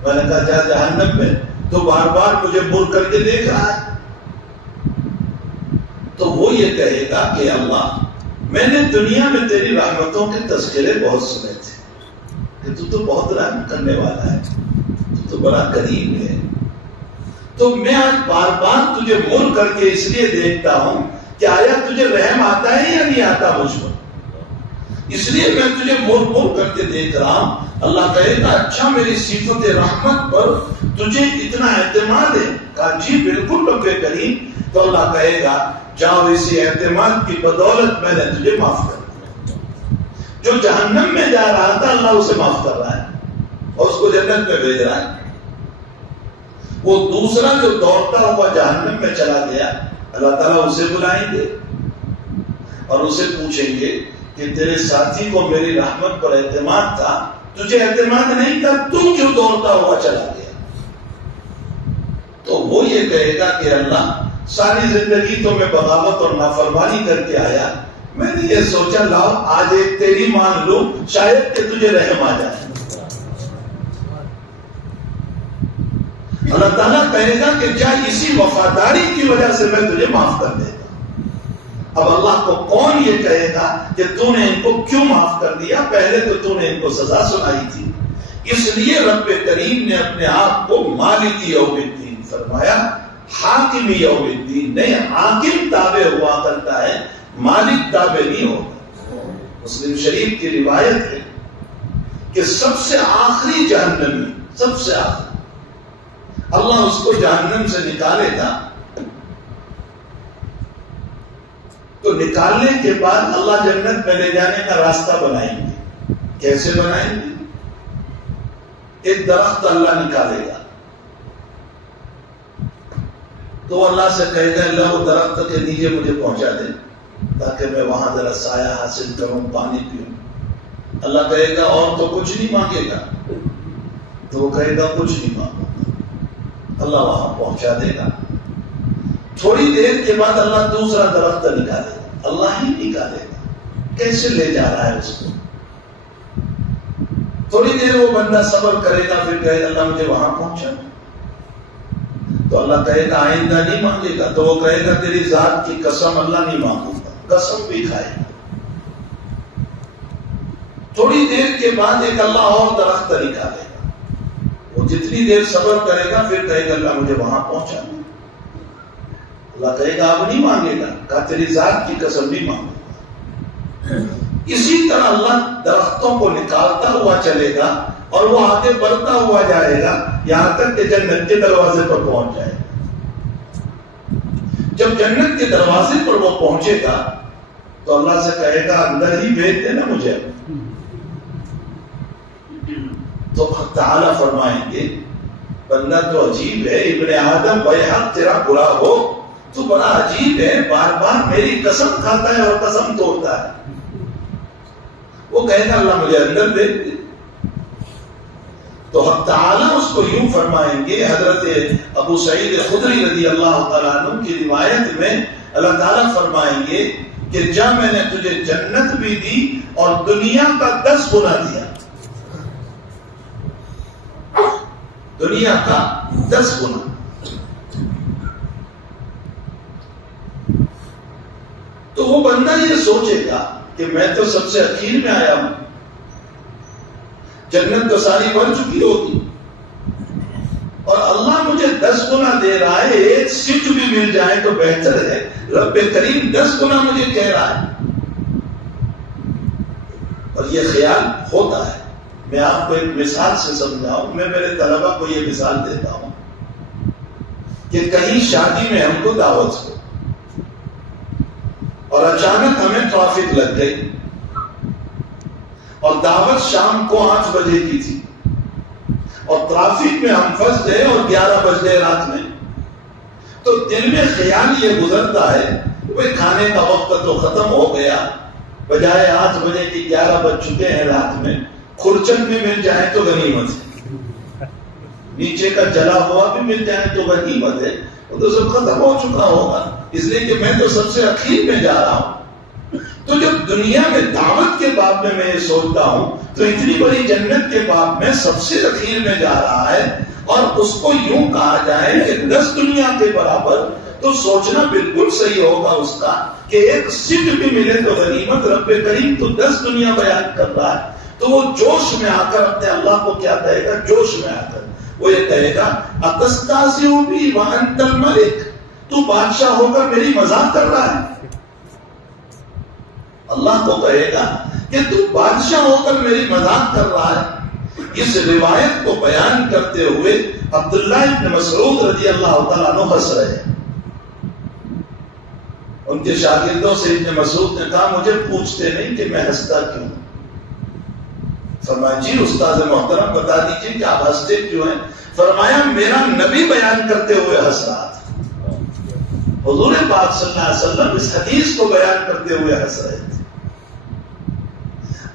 میں نے کہا جا جہنم میں، تو بار بار مجھے مڑ کر کے دیکھ رہا ہے۔ تو وہ یہ کہے گا کہ اللہ، میں نے دنیا میں تیری رحمتوں کے تذکرے بہت سنے تھے کہ تو بہت رحم کرنے والا ہے، تو بڑا کریم ہے، تو میں آج بار بار تجھے مڑ کر کے اس لیے دیکھتا ہوں کہ آیا تجھے رحم آتا ہے یا نہیں آتا مجھ پر، اس لیے میں تجھے مڑ کر کے دیکھ رہا ہوں۔ اللہ کہے گا اچھا میری صفت رحمت پر تجھے اتنا اعتماد ہے؟ کہا جی بالکل رب کریم۔ تو اللہ کہے گا جاؤ اسی اعتماد کی بدولت میں نے تجھے معاف کر دیا۔ جو جہنم میں جا رہا تھا اللہ اسے معاف کر رہا ہے اور اس کو جنت میں بھیج رہا ہے۔ وہ دوسرا جو دوڑتا ہوا جہنم میں چلا گیا، اللہ تعالیٰ اسے بلائیں گے اور اسے پوچھیں گے کہ تیرے ساتھی کو میری رحمت پر اعتماد تھا، تجھے اعتماد نہیں تھا، تو کیوں دوڑتا ہوا چلا گیا؟ تو وہ یہ کہے گا کہ اللہ ساری زندگی تو میں بغاوت اور نافرمانی کر کے آیا، میں نے یہ سوچا لاؤ آج ایک تیری مان لوں، شاید کہ تجھے رحم آ جائے۔ اللہ تعالیٰ کہے گا کہ جا اسی وفاداری کی وجہ سے میں تجھے معاف کر دے گا۔ اب اللہ کو کون یہ کہے گا کہ تو نے ان کو کیوں معاف کر دیا؟ پہلے تو تو نے ان کو سزا سنائی تھی، اس لیے رب کریم نے اپنے آپ کو مالک یوم الدین فرمایا، حاکم یوم الدین نہیں۔ حاکم تابع ہوا کرتا ہے، مالک تابع نہیں ہوتا۔ مسلم شریف کی روایت ہے کہ سب سے آخری جہنمی، سب سے آخری اللہ اس کو جہنم سے نکالے گا، تو نکالنے کے بعد اللہ جنت میں لے جانے کا راستہ بنائیں گے۔ کیسے بنائیں گے؟ ایک درخت اللہ نکالے گا، تو اللہ سے کہے گا اللہ وہ درخت کے نیچے مجھے پہنچا دے تاکہ میں وہاں ذرا سایہ حاصل کروں، پانی پیوں۔ اللہ کہے گا اور تو کچھ نہیں مانگے گا، تو وہ کہے گا کچھ نہیں مانگوں گا۔ اللہ وہاں پہنچا دے گا۔ تھوڑی دیر کے بعد اللہ دوسرا درخت نکالے گا، اللہ ہی نکالے گا۔ کیسے لے جا رہا ہے اس کو؟ تھوڑی دیر وہ بندہ صبر کرے گا، پھر کہے گا اللہ مجھے وہاں پہنچا، تو اللہ کہے گا آئندہ نہیں مانگے گا، تو وہ کہے گا تیری ذات کی قسم اللہ نہیں مانگوں گا، قسم بھی کھائے گا۔ تھوڑی دیر کے بعد ایک اللہ اور درخت نکالے گا، وہ جتنی دیر صبر کرے گا پھر کہے گا اللہ مجھے وہاں پہنچا دے۔ اللہ کہے گا اب نہیں مانگے گا، کہا تیری ذات کی قسم بھی مانگے گا۔ اسی طرح اللہ درختوں کو نکالتا ہوا چلے گا اور وہ آگے بڑھتا ہوا جائے گا یہاں تک کہ جنت کے دروازے پر پہنچ جائے گا۔ جب جنت کے دروازے پر وہ پہنچے گا تو اللہ سے کہے گا اندر ہی بھیج دینا مجھے۔ تو حق تعالیٰ فرمائیں گے بندہ تو عجیب ہے، ابن آدم بیحق تیرا برا ہو، تو بڑا عجیب ہے، بار بار میری قسم کھاتا ہے اور قسم توڑتا ہے۔ وہ کہے گا اللہ مجھے اندر بھیج دے۔ تو حق تعالیٰ اس کو یوں فرمائیں گے، حضرت ابو سعید خدری رضی اللہ تعالیٰ عنہ کی روایت میں اللہ تعالیٰ فرمائیں گے کہ جب میں نے تجھے جنت بھی دی اور دنیا کا 10 گنا دیا، دنیا کا 10 گنا، تو وہ بندہ یہ سوچے گا کہ میں تو سب سے اخیر میں آیا ہوں، جنت تو ساری بن چکی ہوگی، اور اللہ مجھے 10 گنا دے رہا ہے، ایک سٹ بھی مل جائے تو بہتر ہے، رب کریم 10 گنا مجھے کہہ رہا ہے۔ اور یہ خیال ہوتا ہے۔ میں آپ کو ایک مثال سے سمجھاؤں، میں میرے طلبہ کو یہ مثال دیتا ہوں کہ کہیں شادی میں ہم کو دعوت ہو اور اچانک ہمیں ٹریفک لگ گئی اور دعوت شام کو 8 بجے کی تھی اور ٹریفک میں ہم پھنس گئے اور 11 بج گئے رات میں، تو دل میں خیال یہ گزرتا ہے کہ کھانے کا وقت تو ختم ہو گیا، بجائے 8 بجے کی 11 بج چکے ہیں رات میں، کھرچن بھی مل جائے تو غنیمت ہے، نیچے کا جلا ہوا بھی مل جائے تو غنیمت ہے، وہ تو سب ختم ہو چکا ہوگا، اس لیے کہ میں تو سب سے اخیر میں جا رہا ہوں۔ تو جب دنیا میں دعوت کے باب میں یہ سوچتا ہوں تو اتنی بڑی جنت کے باب میں سب سے اخیر میں جا رہا ہے، اور اس کو یوں کہا جائے کہ 10 دنیا کے برابر، تو سوچنا بالکل صحیح ہوگا اس کا کہ ایک سٹ بھی ملے تو غنیمت۔ رب کریم تو 10 دنیا بیان کر رہا ہے، تو وہ جوش میں آ کر اپنے اللہ کو کیا کہے گا؟ جوش میں آ کر وہ یہ کہے گا اتستہزئ بی وانت الملک، تو بادشاہ ہو کر میری مذاق کر رہا ہے۔ اللہ کو کہے گا کہ تو بادشاہ ہو کر میری مذاق کر رہا ہے۔ اس روایت کو بیان کرتے ہوئے عبداللہ ابن مسعود رضی اللہ تعالیٰ عنہ ہنس رہے ہیں۔ ان کے شاگردوں سے ابن مسعود نے کہا مجھے پوچھتے نہیں کہ میں ہنستا کیوں؟ فرمایا جی استاد محترم بتا دیجیے کہ آپ ہنستے کیوں ہیں؟ فرمایا میرا نبی بیان کرتے ہوئے ہنس رہا تھا، حضور پاک صلی اللہ علیہ وسلم اس حدیث کو بیان کرتے ہوئے ہنس رہے تھے،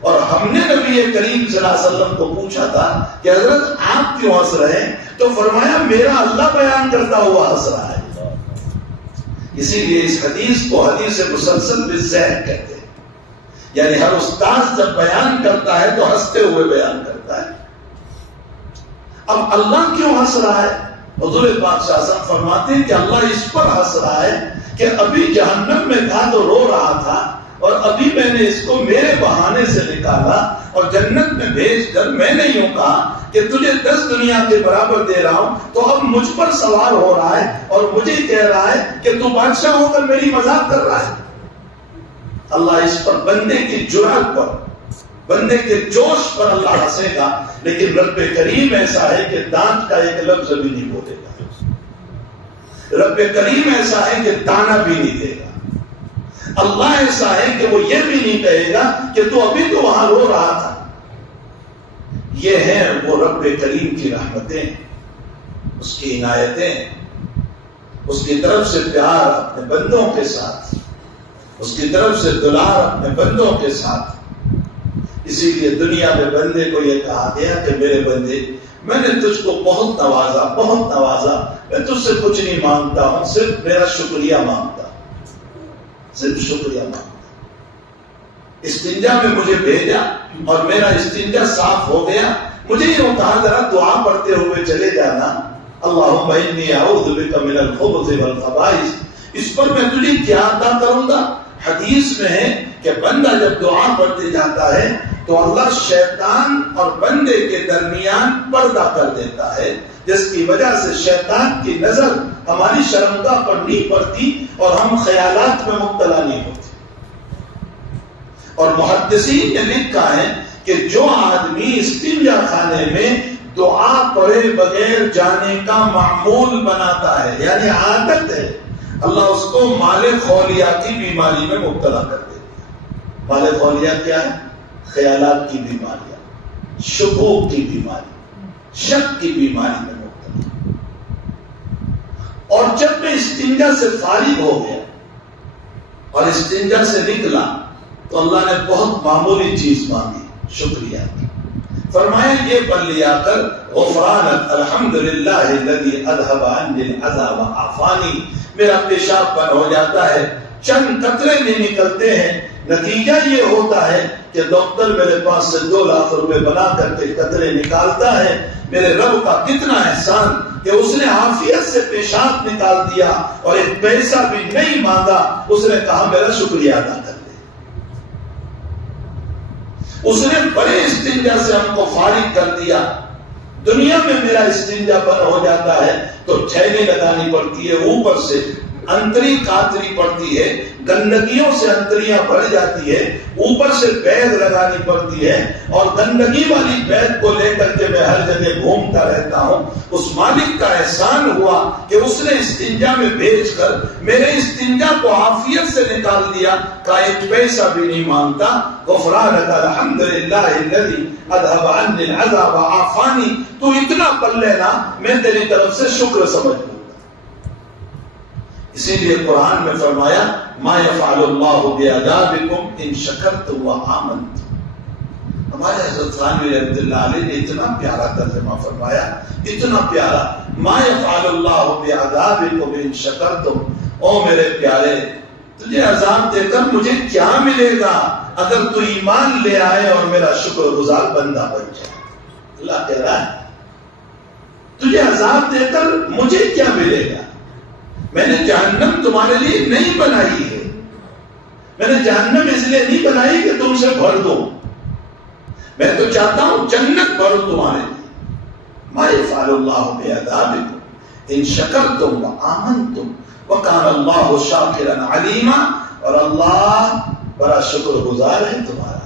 اور ہم نے نبی کریم صلی اللہ علیہ وسلم کو پوچھا تھا کہ حضرت آپ کیوں ہنس رہے ہیں؟ تو فرمایا میرا اللہ بیان کرتا ہوا ہنس رہا ہے۔ اسی لیے اس حدیث کو حدیث مسلسل بالذہن کہتے ہیں، یعنی ہر استاد جب بیان کرتا ہے تو ہنستے ہوئے بیان کرتا ہے۔ اب اللہ کیوں ہنس رہا ہے؟ حضور پاک صلی اللہ علیہ وسلم فرماتے ہیں کہ اللہ اس پر ہنس رہا ہے کہ ابھی جہنم میں تھا تو رو رہا تھا، اور ابھی میں نے اس کو میرے بہانے سے نکالا اور جنت میں بھیج کر میں نے یوں کہا کہ تجھے 10 دنیا کے برابر دے رہا ہوں، تو اب مجھ پر سوار ہو رہا ہے اور مجھے کہہ رہا ہے کہ تو بادشاہ ہو کر میری مذاق کر رہا ہے۔ اللہ اس پر بندے کی جرأت پر، بندے کے جوش پر اللہ ہنسے گا، لیکن رب کریم ایسا ہے کہ دانت کا ایک لفظ بھی نہیں بولے گا۔ رب کریم ایسا ہے کہ تانا بھی نہیں دے گا۔ اللہ ایسا ہے کہ وہ یہ بھی نہیں کہے گا کہ تو ابھی تو وہاں رو رہا تھا۔ یہ ہیں وہ رب کریم کی رحمتیں، اس کی عنایتیں، اس کی طرف سے پیار اپنے بندوں کے ساتھ، اس کی طرف سے دلار اپنے بندوں کے ساتھ۔ اسی لیے دنیا میں بندے کو یہ کہا گیا کہ میرے بندے، میں نے تجھ کو بہت نوازا، بہت نوازا، میں تجھ سے کچھ نہیں مانگتا ہوں، صرف میرا شکریہ مانگتا، صرف شکریہ مانگتا۔ استنجا میں مجھے بھیجا اور میرا استنجا صاف ہو گیا، مجھے یہ کہا ذرا دعا پڑھتے ہوئے چلے جانا، اللہم انی اعوذ بک من الخبث والخبائث۔ اس پر میں تجھے کیا عطا کروں گا؟ حدیث میں ہے کہ بندہ جب دعا پڑھتے جاتا ہے تو اللہ شیطان اور بندے کے درمیان پردہ کر دیتا ہے، جس کی وجہ سے شیطان کی نظر ہماری شرمگاہ پر نہیں پڑتی اور ہم خیالات میں مبتلا نہیں ہوتے۔ اور محدثین نے لکھا ہے کہ جو آدمی استنجا خانے میں دعا پڑھے بغیر جانے کا معمول بناتا ہے، یعنی عادت ہے، اللہ اس کو مال خولیہ کی بیماری میں مبتلا کر دیتا ہے۔ مال خولیہ کیا ہے؟ خیالات کی بیماریاں، شکوک کی بیماری، شک کی بیماری میں مبتلا۔ اور جب میں استنجا سے فارغ ہو گیا اور استنجا سے نکلا تو اللہ نے بہت معمولی چیز مانگی، شکریہ کی۔ فرمایا یہ پڑھ لیا کر غفرانک الحمدللہ الذی اذھب عنی الاذی وعافانی۔ میرا پیشاب بند ہو جاتا ہے، چند قطرے نہیں نکلتے ہیں، نتیجہ یہ ہوتا ہے کہ ڈاکٹر میرے پاس سے 2 لاکھ روپے بنا کر کے قطرے نکالتا ہے۔ میرے رب کا کتنا احسان کہ اس نے عافیت سے پیشاب نکال دیا اور ایک پیسہ بھی نہیں مانگا، اس نے کہا میرا شکریہ ادا کر دے۔ اس نے بڑے استنجا سے ہم کو فارغ کر دیا۔ دنیا میں میرا استنجا بند ہو جاتا ہے تو چھینے لگانی پڑتی ہے، اوپر سے انتری کاتری پڑتی ہے، گندگیوں سے انتریاں بڑھ جاتی ہے، اوپر سے بیگ لگانی پڑتی ہے، اور گندگی والی بیگ کو لے کر کے میں ہر جگہ گھومتا رہتا ہوں۔ اس مالک کا احسان ہوا کہ اس نے استنجا میں بھیج کر میرے استنجا کو عافیت سے نکال دیا، کا ایک پیسہ بھی نہیں مانگتا۔ غفرانک الحمدللہ الذی اذھب عنی الاذی وعافانی۔ تو اتنا پڑھ لینا، میں تیری طرف سے شکر سمجھ لوں۔ اسی لیے قرآن میں فرمایا ما یفعل اللہ بعذابکم ان شکرتم وآمنتم۔ ہمارے حضرت تھانوی رحمۃ اللہ علیہ نے اتنا پیارا ترجمہ فرمایا، اتنا پیارا، ما یفعل اللہ بعذابکم ان شکرتم۔ او میرے پیارے، تجھے عذاب دے کر مجھے کیا ملے گا اگر تو ایمان لے آئے اور میرا شکر گزار بندہ بن جائے۔ اللہ کہہ رہا ہے تجھے عذاب دے کر مجھے کیا ملے گا؟ میں نے جہنم تمہارے لیے نہیں بنائی ہے، میں نے جہنم اس لیے نہیں بنائی کہ تم سے بھر دو، میں تو چاہتا ہوں جنت بھرو تمہارے لیے۔ ما یفعل اللہ بعذابکم ان شکرتم وآمنتم وکان اللہ شاکرا علیما۔ اور اللہ بڑا شکر گزار ہے تمہارا۔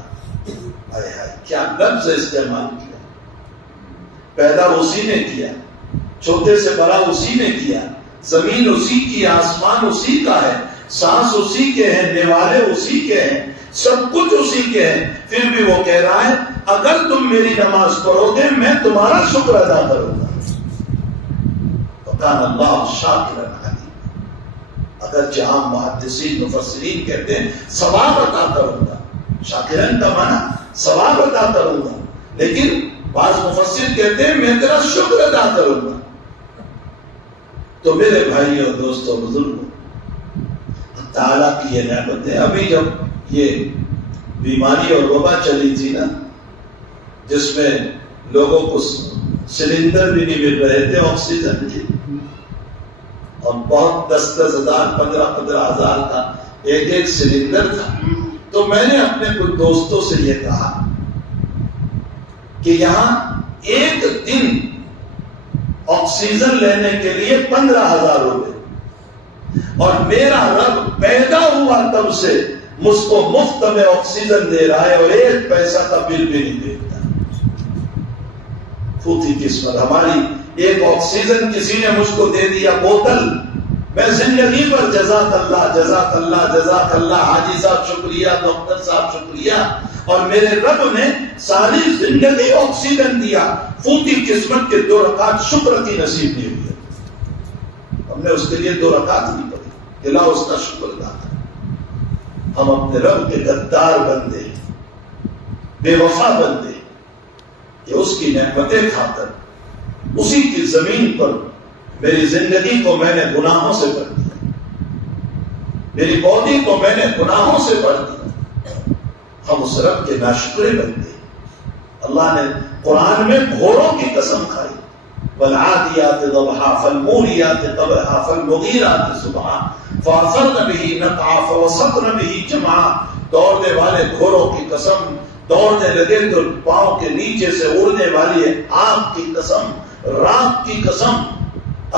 ہائے ہائے کیا لفظ استعمال کیا! پیدا اسی نے کیا، چھوٹے سے بڑا اسی نے کیا، زمین اسی کی، آسمان اسی کا ہے، سانس اسی کے ہیں، نیوالے اسی کے ہیں، سب کچھ اسی کے ہیں، پھر بھی وہ کہہ رہا ہے اگر تم میری نماز پڑھو گے میں تمہارا شکر ادا کروں گا۔ وَكَانَ اللَّهُ شَاكِرًا عَلِيمًا۔ اگرچہ عام محدثین مفسرین کہتے ہیں ثواب عطا کروں گا، شاکرن کا معنی ثواب عطا کروں گا، لیکن بعض مفسر کہتے ہیں میں تیرا شکر ادا کروں گا۔ تو میرے بھائی اور دوستوں بزرگوں، تعالیٰ کی یہ نعمت ہے۔ ابھی جب یہ بیماری اور وبا چلی تھی نا، جس میں لوگوں کو سلنڈر بھی نہیں مل رہے تھے آکسیجن کی، اور بہت 10,000 15,000 کا ایک سلنڈر تھا، تو تو میں نے اپنے کچھ دوستوں سے یہ کہا کہ یہاں ایک دن آکسیجن لینے کے لیے 15,000 روپے، اور میرا رب پیدا ہوا تب سے مجھ کو مفت میں آکسیجن دے رہا ہے اور 1 پیسہ کا بل بھی نہیں دیتا۔ پھوٹی قسمت ہماری، ایک آکسیجن کسی نے مجھ کو دے دیا بوتل، میں زندگی پر جزاک اللہ جزاک اللہ جزاک اللہ، حاجی صاحب شکریہ، ڈاکٹر صاحب شکریہ، اور میرے رب نے ساری زندگی آکسیجن دیا۔ پھوٹی قسمت کے 2 رکعت شکر کی نصیب نہیں ہوئی، ہم نے اس کے لیے 2 رکعت نہیں پڑھی کہ لا اس کا شکر ادا کر۔ ہم اپنے رب کے غدار بندے، بے وفا بندے، کہ اس کی نعمتیں کھاکر اسی کی زمین پر میری زندگی کو میں نے گناہوں سے بھر دیا، میری باڈی کو میں نے گناہوں سے بھر دیا۔ ہم اس رب کے ناشکرے بندے۔ اللہ نے قرآن میں گھوڑوں کی قسم کھائی، والعادیات ضبحا فالموریات قدحا فالمغیرات صبحا فاثرن به نقعا فوسطن به جمعا۔ دوڑنے والے گھوڑوں کی قسم، دوڑنے لگے تو پاؤں کے نیچے سے اڑنے والی آگ کی قسم، راک کی قسم۔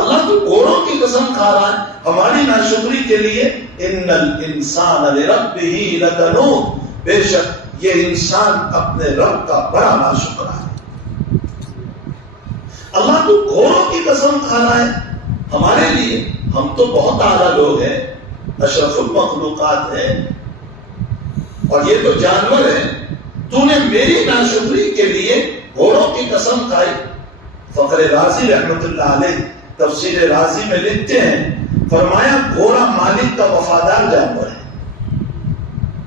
اللہ تو گھوڑوں کی قسم کھا رہا ہے ہماری ناشکری کے لیے۔ ان الانسان لربہ لکنود، بے شک یہ انسان اپنے رب کا بڑا ناشکر ہے۔ اللہ تو گھوڑوں کی قسم کھا رہا ہے ہمارے لیے۔ ہم تو بہت اعلیٰ لوگ ہیں، اشرف المخلوقات ہیں، اور یہ تو جانور ہیں، تو نے میری ناشکری کے لیے گھوڑوں کی قسم کھائی۔ فخر رازی رحمت اللہ علیہ تفسیر رازی میں لکھتے ہیں، فرمایا گھوڑا مالک کا وفادار جانور ہے۔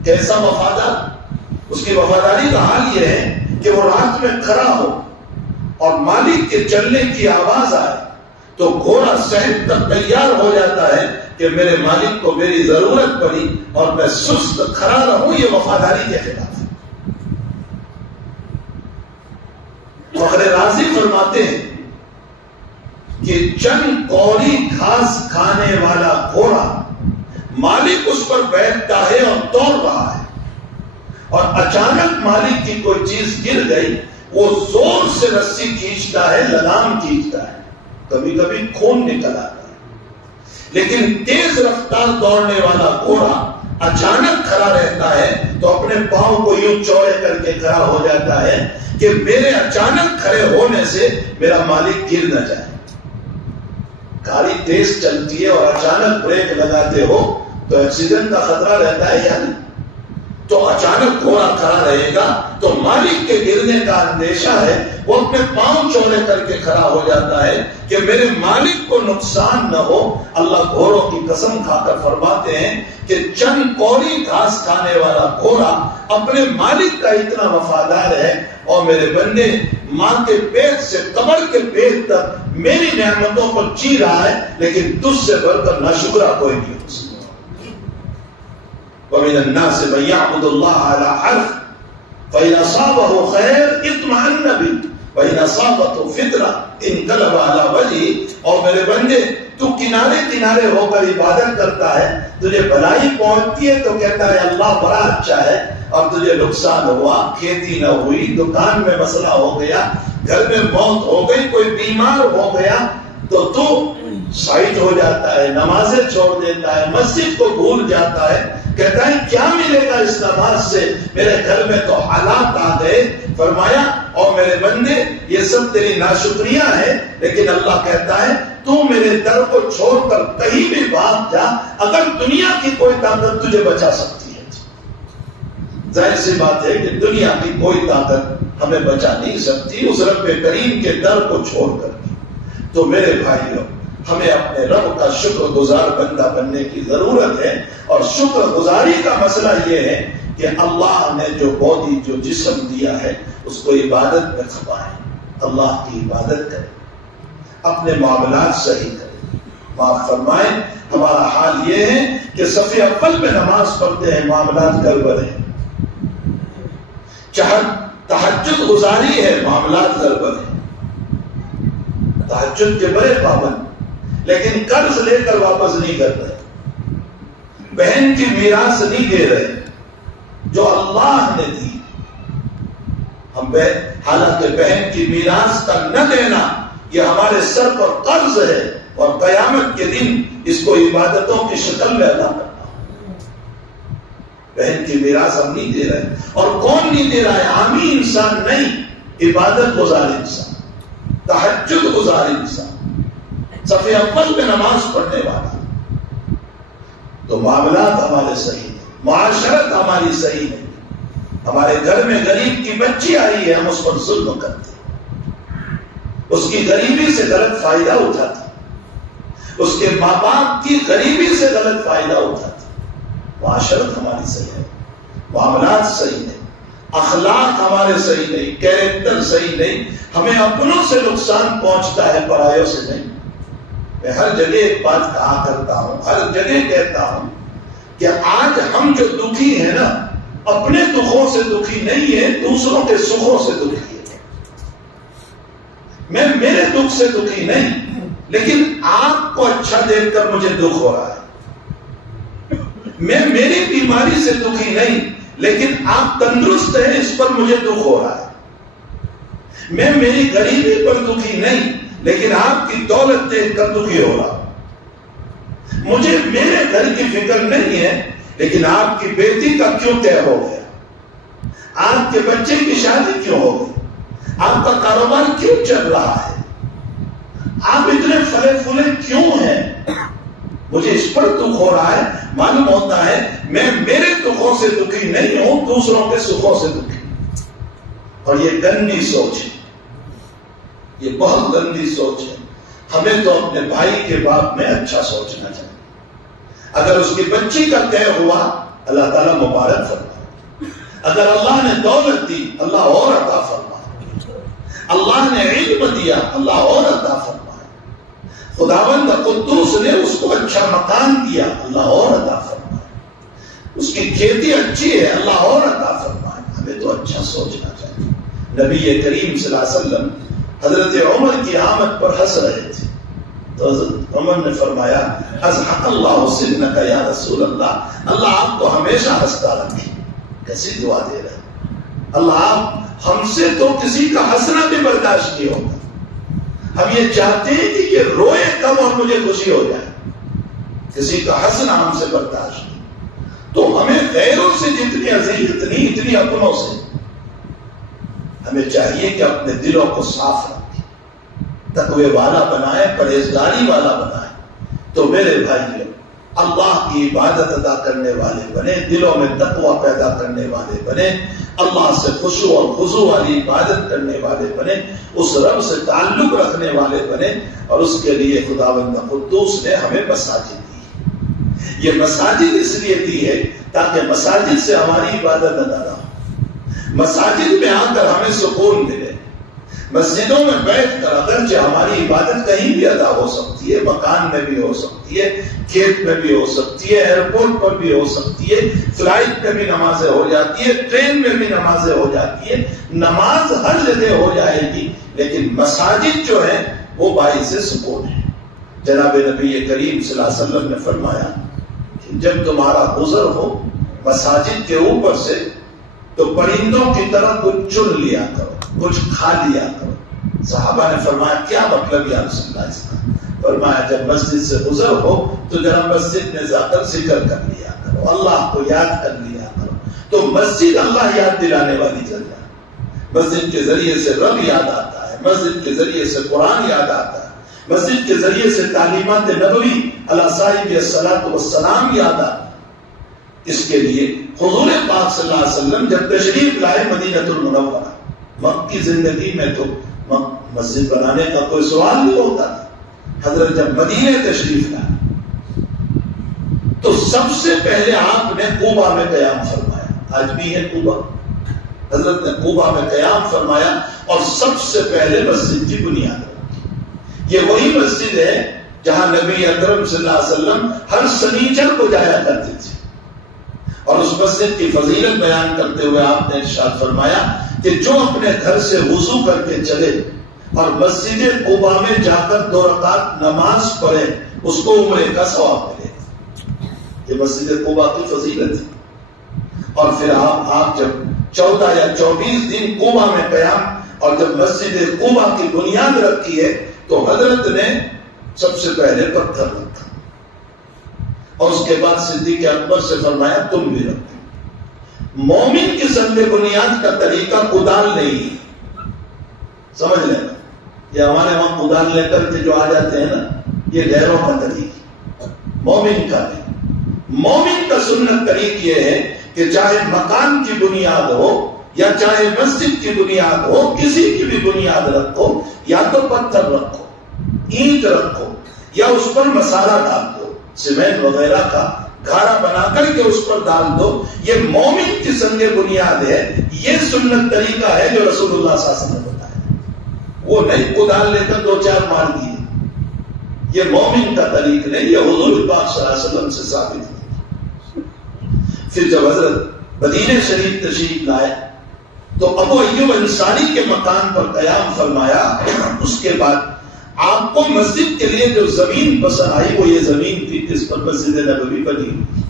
کیسا وفادار؟ اس کی وفاداری کا حال یہ ہے کہ وہ رات میں کھڑا ہو اور مالک کے چلنے کی آواز آئے تو گھوڑا صحت تک تیار ہو جاتا ہے کہ میرے مالک کو میری ضرورت پڑی اور میں سست کھڑا رہوں۔ یہ وفاداری کے خلاف ہے۔ فخر رازی فرماتے ہیں کہ چند کوری گھاس کھانے والا گھوڑا مالک اس پر بیٹھتا ہے اور دوڑ رہا ہے، اور اچانک مالک کی کوئی چیز گر گئی، وہ زور سے رسی کھینچتا ہے، لگام کھینچتا ہے، کبھی کبھی خون نکل آتا ہے۔ لیکن تیز رفتار دوڑنے والا گھوڑا اچانک کھڑا رہتا ہے تو اپنے پاؤں کو یوں چوڑے کر کے کھڑا ہو جاتا ہے کہ میرے اچانک کھڑے ہونے سے میرا مالک گر نہ جائے۔ گاڑی تیز چلتی ہے اور اچانک بریک لگاتے ہو تو ایکسیڈنٹ کا خطرہ رہتا ہے یا نہیں؟ تو اچانک گھوڑا کھڑا رہے گا تو مالک کے گرنے کا اندیشہ ہے، وہ اپنے پاؤں چوڑے کر کے کھڑا ہو جاتا ہے کہ میرے مالک کو نقصان نہ ہو۔ اللہ گھوڑوں کی قسم کھا کر فرماتے ہیں کہ چند کوری گھاس کھانے والا گھوڑا اپنے مالک کا اتنا وفادار ہے، اور میرے بندے ماں کے پیٹ سے قبر کے پیٹ تک میری نعمتوں پر جی رہا ہے، لیکن تجھ سے بڑھ کر ناشکرا کوئی نہیں ہو سکتا۔ وَمِنَ النَّاسِ مَن يَعْبُدُ اللَّهَ عَلَى حَرْفٍ فَإِنْ أَصَابَهُ خَيْرٌ اطْمَأَنَّ بِهِ وَإِنْ أَصَابَتْهُ فِتْنَةٌ انقلب عَلَى وَجْهِهِ۔ اور میرے بندے تو کنارے کنارے ہو کر عبادت کرتا ہے، تجھے بھلائی پہنچتی ہے تو کہتا ہے اللہ بڑا اچھا ہے، اور تجھے نقصان ہوا، کھیتی نہ ہوئی، دکان میں مسئلہ ہو گیا، گھر میں موت ہو گئی، کوئی بیمار ہو گیا تو سائٹ ہو جاتا ہے، نمازیں چھوڑ دیتا ہے، مسجد کو بھول جاتا ہے، کہتا ہے کیا ملے گا اس نماز سے، میرے گھر میں تو حالات آ گئے۔ فرمایا اور میرے بندے یہ سب تیری ناشکریاں ہیں، لیکن اللہ کہتا ہے تو میرے در کو چھوڑ کر کہیں بھی بھاگ جا، اگر دنیا کی کوئی طاقت تجھے بچا سکتی ہے۔ ظاہر سی بات ہے کہ دنیا کی کوئی طاقت ہمیں بچا نہیں سکتی اس رب کریم کے در کو چھوڑ کر۔ تو میرے بھائیوں، ہمیں اپنے رب کا شکر گزار بندہ بننے کی ضرورت ہے، اور شکر گزاری کا مسئلہ یہ ہے کہ اللہ نے جو باڈی، جو جسم دیا ہے، اس کو عبادت میں کھپائے، اللہ کی عبادت کرے، اپنے معاملات صحیح کرے۔ معاف فرمائیں، ہمارا حال یہ ہے کہ صف اول میں نماز پڑھتے ہیں، معاملات گڑبڑ ہیں، چاہے تہجد گزاری ہے، معاملات گڑبڑ ہیں، تہجد کے بڑے پابند، لیکن قرض لے کر واپس نہیں کر رہے، بہن کی میراث نہیں دے رہے، جو اللہ نے دی. ہم حالانکہ بہن کی میراث کا نہ دینا یہ ہمارے سر پر قرض ہے، اور قیامت کے دن اس کو عبادتوں کی شکل میں ادا کرنا. بہن کی میراث ہم نہیں دے رہے، اور کون نہیں دے رہا ہے؟ عامی انسان نہیں، عبادت گزار انسان، تہجد گزار انسان، صف اول میں نماز پڑھنے والا. تو معاملات ہمارے صحیح ہیں، معاشرت ہماری صحیح ہے. ہمارے گھر میں غریب کی بچی آئی ہے، ہم اس پر ظلم کرتے ہیں، اس کی غریبی سے غلط فائدہ اٹھاتے ہیں، اس کے ماں باپ کی غریبی سے غلط فائدہ اٹھاتے ہیں. معاشرت ہماری صحیح ہے، معاملات صحیح نہیں، اخلاق ہمارے صحیح نہیں، کیریکٹر صحیح نہیں. ہمیں اپنوں سے نقصان پہنچتا ہے، پرایوں سے نہیں. میں ہر جگہ ایک بات کہا کرتا ہوں، ہر جگہ کہتا ہوں کہ آج ہم جو دکھی ہیں نا، اپنے دکھوں سے دکھی نہیں ہے، دوسروں کے سکھوں سے دکھی ہے. میں میرے دکھ سے دکھی نہیں، لیکن آپ کو اچھا دیکھ کر مجھے دکھ ہو رہا ہے. میں میری بیماری سے دکھی نہیں، لیکن آپ تندرست ہیں اس پر مجھے دکھ ہو رہا ہے. میں میری غریبی پر دکھی نہیں، لیکن آپ کی دولت دیکھ کر دکھی ہو رہا. مجھے میرے گھر کی فکر نہیں ہے، لیکن آپ کی بیٹی کا کیوں طے ہو گیا، آپ کے بچے کی شادی کیوں ہو گئی، آپ کا کاروبار کیوں چل رہا ہے، آپ اتنے پھلے پھولے کیوں ہیں، مجھے اس پر دکھ ہو رہا ہے. معلوم ہوتا ہے میں میرے دکھوں سے دکھی نہیں ہوں، دوسروں کے سکھوں سے دکھی. اور یہ گندی سوچ ہے، یہ بہت گندی سوچ ہے. ہمیں تو اپنے بھائی کے باب میں اچھا سوچنا چاہیے. اگر اس کی بچی کا طے ہوا، اللہ تعالیٰ مبارک فرمائے. اگر اللہ نے دولت دی، اللہ اور عطا فرمائے. اللہ نے علم دیا، اللہ اور عطا فرمائے. خداوند قدوس نے اس کو اچھا مکان دیا، اللہ اور عطا فرمائے. اس کی کھیتی اچھی ہے، اللہ اور عطا فرمائے. ہمیں تو اچھا سوچنا چاہیے. نبی کریم صلی اللہ علیہ وسلم حضرت عمر کی آمد پر ہنس رہے تھے، تو حضرت عمر نے فرمایا اضحک اللہ سنک یا رسول اللہ، اللہ آپ کو ہمیشہ ہنستا رکھے. کیسی دعا دے رہے ہیں اللہ. آپ ہم سے تو کسی کا ہنسنا بھی برداشت نہیں ہوگا. ہم یہ چاہتے ہیں کہ یہ روئے کم اور مجھے خوشی ہو جائے. کسی کا ہنسنا ہم سے برداشت نہیں. تو ہمیں غیروں سے جتنی عزیز اتنی اپنوں سے ہمیں چاہیے کہ اپنے دلوں کو صاف رکھیں، تقوی والا بنائیں، پرہیزگاری والا بنائیں. تو میرے بھائیوں، اللہ کی عبادت ادا کرنے والے بنے، دلوں میں تقوی پیدا کرنے والے بنے، اللہ سے خشوع اور خضوع والی عبادت کرنے والے بنے، اس رب سے تعلق رکھنے والے بنے. اور اس کے لیے خداوند قدوس نے ہمیں مساجد دی. یہ مساجد اس لیے دی ہے تاکہ مساجد سے ہماری عبادت ادا ہو. مساجد میں آ کر ہمیں سکون ملے. مسجدوں میں بیٹھ کر اگرچہ ہماری عبادت کہیں بھی ادا ہو سکتی ہے، مکان میں بھی ہو سکتی ہے، کھیت میں بھی ہو سکتی ہے، ایئرپورٹ پر بھی ہو سکتی ہے، فلائٹ میں بھی نمازیں ہو جاتی ہے، ٹرین میں بھی نمازیں ہو جاتی ہے. نماز ہر جگہ ہو جائے گی، لیکن مساجد جو ہے وہ باعث سکون ہے. جناب نبی کریم صلی اللہ علیہ وسلم نے فرمایا کہ جب تمہارا گزر ہو مساجد کے اوپر سے تو پرندوں کی طرح کچھ چن لیا کرو، کچھ کھا لیا کرو. صحابہ نے فرمایا کیا مطلب یا رسول اللہ اس کا؟ فرمایا جب مسجد سے گزر ہو تو ذرا مسجد میں جا کر ذکر کر لیا کرو، اللہ کو یاد کر لیا کرو. تو مسجد اللہ یاد دلانے والی جگہ ہے. مسجد کے ذریعے سے رب یاد آتا ہے، مسجد کے ذریعے سے قرآن یاد آتا ہے، مسجد کے ذریعے سے تعلیمات نبوی علیہ صاحب الصلاۃ والسلام یاد آتا ہے. اس کے لیے حضور پاک صلی اللہ علیہ وسلم جب تشریف لائے مدینہ المنورہ، مکی زندگی میں تو مسجد بنانے کا کوئی سوال نہیں ہوتا تھا. حضرت جب مدینہ تشریف لائے تو سب سے پہلے آپ نے کوبہ میں قیام فرمایا. آج بھی ہے کوبہ. حضرت نے کوبہ میں قیام فرمایا اور سب سے پہلے مسجد کی بنیاد رکھی. یہ وہی مسجد ہے جہاں نبی اکرم صلی اللہ علیہ وسلم ہر سنیچر کو جایا کرتے تھے. اور اس مسجد کی فضیلت بیان کرتے ہوئے آپ نے ارشاد فرمایا کہ جو اپنے گھر سے وضو کر کے چلے اور مسجد قباء میں جا کر 2 رکعت نماز پڑھے اس کو عمرے کا ثواب ملے. یہ مسجد قباء کی فضیلت ہے. اور پھر آپ جب 14 یا 24 دن کوبا میں قیام اور جب مسجد کوبا کی بنیاد رکھی ہے تو حضرت نے سب سے پہلے پتھر رکھا اور اس کے بعد صدیق اکبر سے فرمایا تم بھی رکھو۔ مومن کی سنگ بنیاد کا طریقہ کدال نہیں ہے، سمجھ لینا، یہ ہمارے وہاں کدال لے کر کے جو آ جاتے ہیں نا، یہ غیروں کا طریقہ، مومن کا نہیں۔ مومن کا سنت طریق یہ ہے کہ چاہے مکان کی بنیاد ہو یا چاہے مسجد کی بنیاد ہو، کسی کی بھی بنیاد رکھو، یا تو پتھر رکھو، اینٹ رکھو، یا اس پر مسالہ ڈال دو، سیمنٹ وغیرہ کا گھارا بنا کر کے اس پر ڈال دو۔ یہ مومن کی سنگ بنیاد ہے، یہ سنت طریقہ ہے جو رسول اللہ صلی اللہ علیہ وسلم نے بتایا۔ وہ نہیں کدال لے کر 2-4 مار دیے، یہ مومن کا طریق نہیں، یہ حضور پاک صلی اللہ علیہ وسلم سے ثابت ہے۔ پھر جب حضرت مدینہ شریف تشریف لائے تو ابو ایوب انصاری کے مکان پر قیام فرمایا۔ اس کے بعد آپ کو مسجد کے لیے جو زمین پسند آئی وہ یہ زمین تھی جس پر مسجد نبوی بنی ہوئی،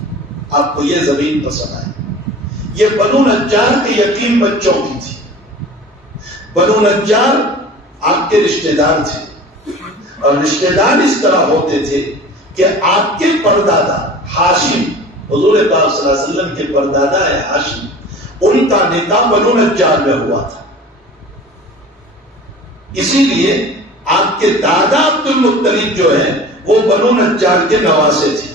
آپ کو یہ زمین پسند آئی۔ یہ بنو نجار کے یتیم بچوں کی تھی۔ بنو نجار آپ کے رشتہ دار تھے، اور رشتہ دار اس طرح ہوتے تھے کہ آپ کے پردادا ہاشم، حضور پاک صلی اللہ علیہ وسلم کے پردادا ہے ہاشم، ان کا نکاح بنو نجار میں ہوا تھا۔ اسی لیے آپ کے دادا عبد المطلب جو ہیں وہ بنو نجار کے نواسے تھے۔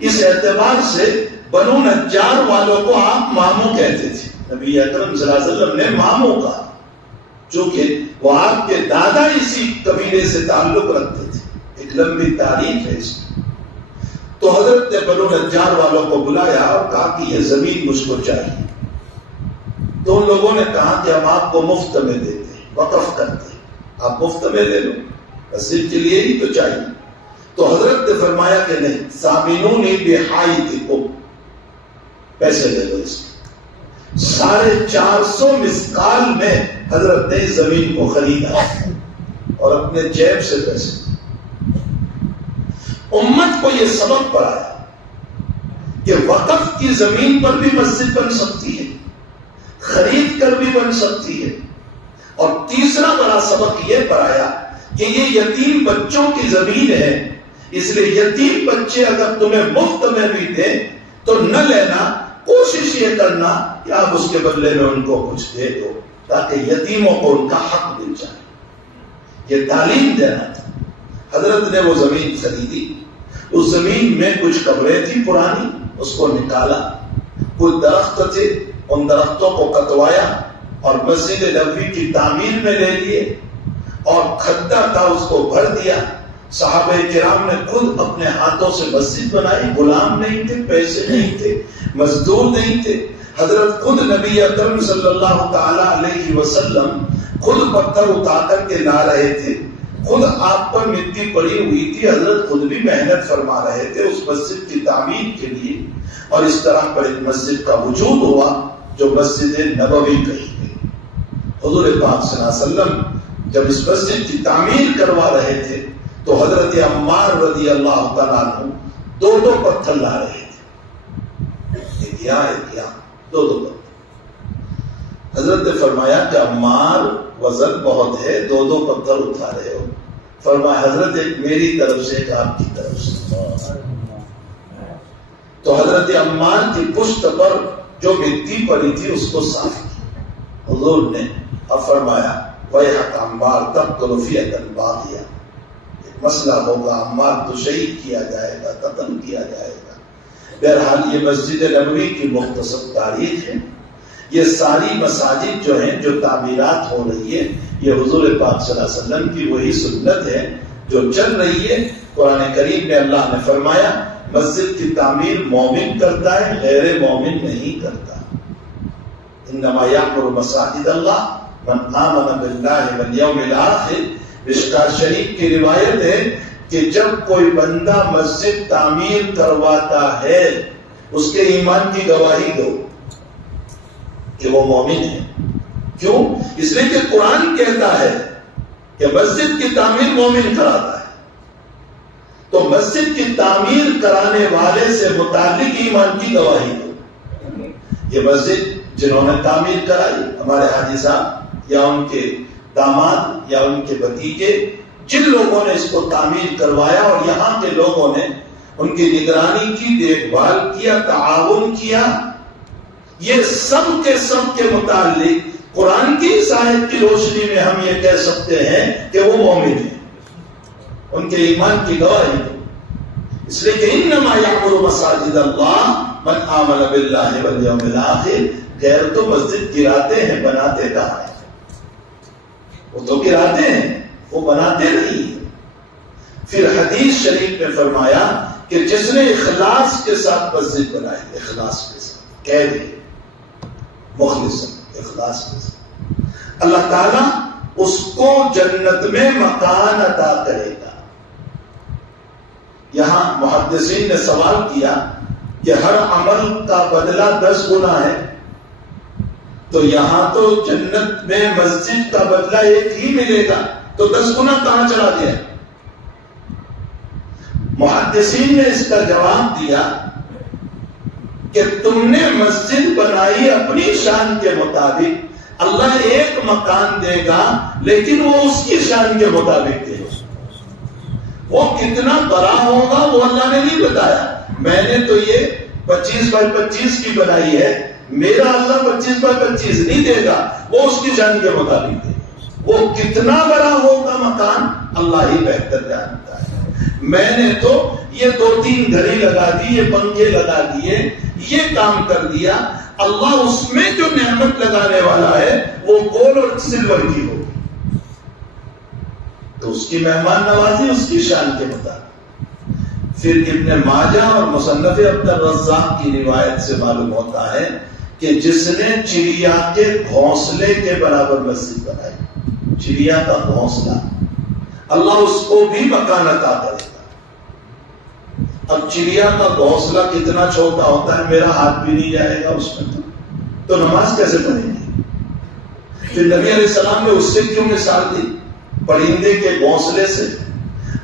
اس اعتبار سے بنو نجار والوں کو آپ ماموں کہتے تھے۔ نبی اکرم صلی اللہ علیہ وسلم نے ماموں کہا، چونکہ وہ آپ کے دادا اسی قبیلے سے تعلق رکھتے تھے۔ ایک لمبی تاریخ ہے اس میں۔ تو حضرت نے بنو نجار والوں کو بلایا اور کہا کہ یہ زمین مجھ کو چاہیے۔ تو ان لوگوں نے کہا کہ ہم آپ کو مفت میں دیتے ہیں، وقف کرتے ہیں، آپ مفت میں لے لو، مسجد کے لیے ہی تو چاہیے۔ تو حضرت نے فرمایا کہ نہیں، سامنونی بحائطکم، پیسے لے لو اس کے۔ 450 مسقال میں حضرت نے زمین کو خریدا اور اپنے جیب سے پیسے۔ امت کو یہ سبق پڑھایا کہ وقف کی زمین پر بھی مسجد بن سکتی ہے، خرید کر بھی بن سکتی ہے۔ اور تیسرا بڑا سبق یہ پڑھایا کہ یہ یتیم بچوں کی زمین ہے، اس لیے یتیم بچے اگر تمہیں مفت میں بھی دیں تو نہ لینا، کوشش یہ کرنا کہ آپ اس کے بدلے میں ان کو کچھ دے دو تاکہ یتیموں کو ان کا حق مل جائے۔ یہ تعلیم دینا تھا۔ حضرت نے وہ زمین خریدی، اس زمین میں کچھ قبریں تھی پرانی، اس کو نکالا، کچھ درخت تھے، ان درختوں کو کٹوایا اور مسجد نبوی کی تعمیر میں لے لیے، اور کھڈا تھا اس کو بھر دیا۔ صحابہ کرام نے خود اپنے ہاتھوں سے مسجد بنائی، غلام نہیں تھے، پیسے نہیں تھے، مزدور نہیں تھے۔ حضرت خود نبی اکرم صلی اللہ تعالی علیہ وسلم خود پتھر اٹھا کر کے لا رہے تھے، خود آپ پر مٹی پڑی ہوئی تھی، حضرت خود بھی محنت فرما رہے تھے اس مسجد کی تعمیر کے لیے، اور اس طرح پر ایک مسجد کا وجود ہوا جو مسجد نبوی کہی گئی۔ حضور پاک صلی اللہ علیہ وسلم جب اس مسجد کی تعمیر کروا رہے تھے تو حضرت عمار رضی اللہ تعالیٰ عنہ 2 پتھر لا رہے تھے، ایک یہاں 2 پتھر۔ حضرت نے فرمایا کہ عمار وزن بہت ہے، 2 پتھر اٹھا رہے ہو۔ فرمایا حضرت ایک میری طرف سے ایک آپ کی طرف سے۔ تو حضرت عمار کی پشت پر جو مٹی پڑی تھی اس کو صاف کیا۔ حضور نے اب فرمایا وَيْحَكَ عَمَّارُ تَقْتُلُ فِئَةً بَاغِيَةً، ایک مسئلہ ہوگا، عمار تو شہید کیا جائے گا، قتل کیا جائے گا۔ بہرحال یہ مسجد نبوی کی مختصر تاریخ ہے۔ یہ ساری مساجد جو ہیں، جو تعمیرات ہو رہی ہے، یہ حضور پاک صلی اللہ علیہ وسلم کی وہی سنت ہے جو چل رہی ہے۔ قرآن کریم میں اللہ نے فرمایا مسجد کی تعمیر مومن کرتا ہے، غیر مومن نہیں کرتا۔ انما یعمر مساجد اللہ من آمن باللہ والیوم الآخر۔ مشکوٰۃ شریف کی روایت ہے کہ جب کوئی بندہ مسجد تعمیر کرواتا ہے اس کے ایمان کی گواہی دو کہ وہ مومن ہے۔ کیوں؟ اس لیے کہ قرآن کہتا ہے کہ مسجد کی تعمیر مومن کراتا ہے، تو مسجد کی تعمیر کرانے والے سے متعلق ایمان کی گواہی دو۔ یہ مسجد جنہوں نے تعمیر کرائی، ہمارے حاجی صاحب یا ان کے داماد یا ان کے بھتیجے، جن لوگوں نے اس کو تعمیر کروایا اور یہاں کے لوگوں نے ان کی نگرانی کی، دیکھ بھال کیا، تعاون کیا، یہ سب کے متعلق قرآن کی اس آیت کی روشنی میں ہم یہ کہہ سکتے ہیں کہ وہ مومن ہیں، ان کے ایمان کی گواہی دو۔ اس لیے کہ انما یعمر مساجد اللہ من آمن باللہ والیوم الآخر، غیر تو مسجد گراتے ہیں، بناتے کہاں ہیں؟ وہ تو گراتے ہیں، وہ بناتے نہیں۔ پھر حدیث شریف میں فرمایا کہ جس نے اخلاص کے ساتھ مسجد بنائی، اخلاص کے ساتھ، کہہ دے مخلص، اخلاص کے ساتھ، اللہ تعالیٰ اس کو جنت میں مکان عطا کرے گا۔ یہاں محدثین نے سوال کیا کہ ہر عمل کا بدلہ 10 گنا ہے، تو یہاں تو جنت میں مسجد کا بدلہ 1 ہی ملے گا، تو 10 گنا کہاں چلا گیا؟ محدثین نے اس کا جواب دیا کہ تم نے مسجد بنائی اپنی شان کے مطابق، اللہ 1 مکان دے گا لیکن وہ اس کی شان کے مطابق دے گا، وہ کتنا بڑا ہوگا وہ اللہ نے نہیں بتایا۔ میں نے تو یہ 25x25 کی بنائی ہے، میرا اللہ 25x25 نہیں دے گا، وہ اس کی شان کے مطابق دے گا، وہ کتنا بڑا ہوگا مکان اللہ ہی بہتر جانتا ہے۔ میں نے تو یہ 2-3 گھڑی لگا دی، یہ پنکھے لگا دیے، یہ کام کر دیا، اللہ اس میں جو نعمت لگانے والا ہے وہ گولڈ اور سلور کی ہوگی، تو اس کی مہمان نوازی اس کی شان کے مطابق۔ پھر ابن ماجہ اور مصنف عبد الرزاق کی روایت سے معلوم ہوتا ہے کہ جس نے چڑیا کے گھونسلے کے برابر مسجد بنائی، چڑیا کا گھونسلہ، اللہ اس کو بھی مکان عطا کرے گا۔ اب چڑیا کا گھونسلہ کتنا چھوٹا ہوتا ہے، میرا ہاتھ بھی نہیں جائے گا اس میں، تو نماز کیسے پڑھیں گے؟ پھر نبی علیہ السلام نے اس سے کیوں مثال دی؟ پرندے کے گھونسلے سے۔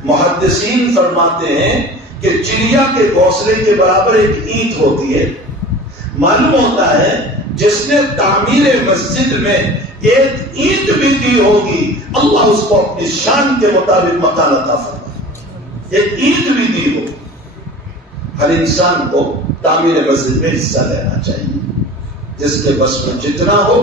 محدثین فرماتے ہیں کہ چڑیا کے گھونسلے کے برابر ایک اینٹ ہوتی ہے۔ معلوم ہوتا ہے جس نے تعمیر مسجد میں ایک اینٹ بھی دی ہوگی، اللہ اس کو اپنی شان کے مطابق مکان عطا فرمائے، ایک اینٹ بھی دی ہو۔ ہر انسان کو تعمیر مسجد میں حصہ لینا چاہیے، جس کے بس میں جتنا ہو،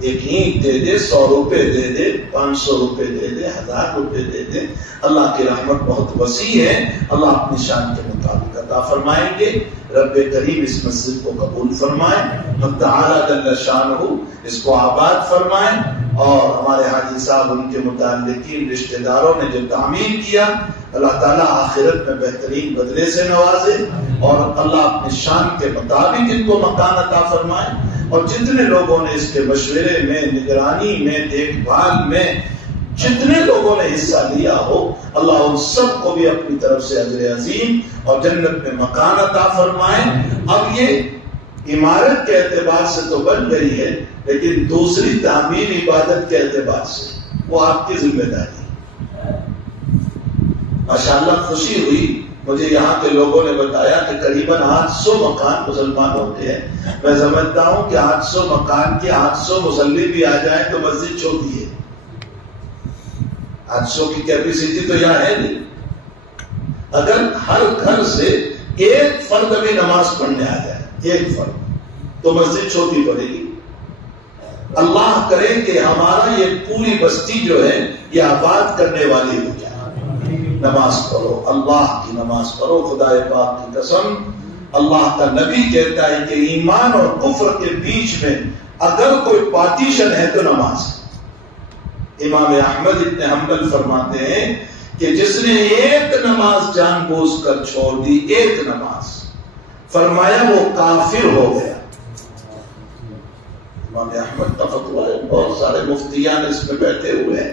ایک اینٹ دے دے، 100 روپے دے دے، 500 روپے دے دے، 1000 روپے دے دے، اللہ کی رحمت بہت وسیع ہے، اللہ اپنی شان کے مطابق عطا فرمائیں گے۔ رب کریم اس مسجد کو قبول فرمائے، حق تعالیٰ جل شانہ اس کو آباد فرمائے، اور ہمارے حاجی صاحب ان کے متعلقین رشتہ داروں نے جو تعمیر کیا، اللہ تعالیٰ آخرت میں بہترین بدلے سے نوازے، اور اللہ اپنی شان کے مطابق ان کو مکان عطا فرمائے، اور جتنے لوگوں نے اس کے مشورے میں، نگرانی میں، دیکھ بھال میں جتنے لوگوں نے حصہ لیا ہو، اللہ ان سب کو بھی اپنی طرف سے اجر عظیم اور جنت میں مکان عطا فرمائے۔ اب یہ عمارت کے اعتبار سے تو بن گئی ہے، لیکن دوسری تعمیر عبادت کے اعتبار سے وہ آپ کی ذمہ داری ہے۔ ماشاءاللہ خوشی ہوئی، مجھے یہاں کے لوگوں نے بتایا کہ قریباً 800 مکان مسلمانوں کے ہیں۔ میں سمجھتا ہوں کہ 800 مکان کے 800 مصلی بھی آ جائیں تو مسجد چھوٹی ہے، 800 کی کیپیسٹی تو یہاں ہے نہیں۔ اگر ہر گھر سے ایک فرد بھی نماز پڑھنے آ جائے، ایک فرد، تو مسجد چھوٹی پڑے گی۔ اللہ کرے کہ ہمارا یہ پوری بستی جو ہے یہ آباد کرنے والی ہو جائے۔ نماز پڑھو، اللہ کی نماز پڑھو، خدا پاک کی قسم، اللہ کا نبی کہتا ہے کہ ایمان اور کفر کے بیچ میں اگر کوئی پارٹیشن ہے تو نماز ہے۔ امام احمد ابن حنبل فرماتے ہیں کہ جس نے ایک نماز جان بوجھ کر چھوڑ دی، ایک نماز، فرمایا وہ کافر ہو گیا۔ امام احمد کا فتویٰ ہے، بہت سارے مفتیان اس میں بیٹھے ہوئے ہیں،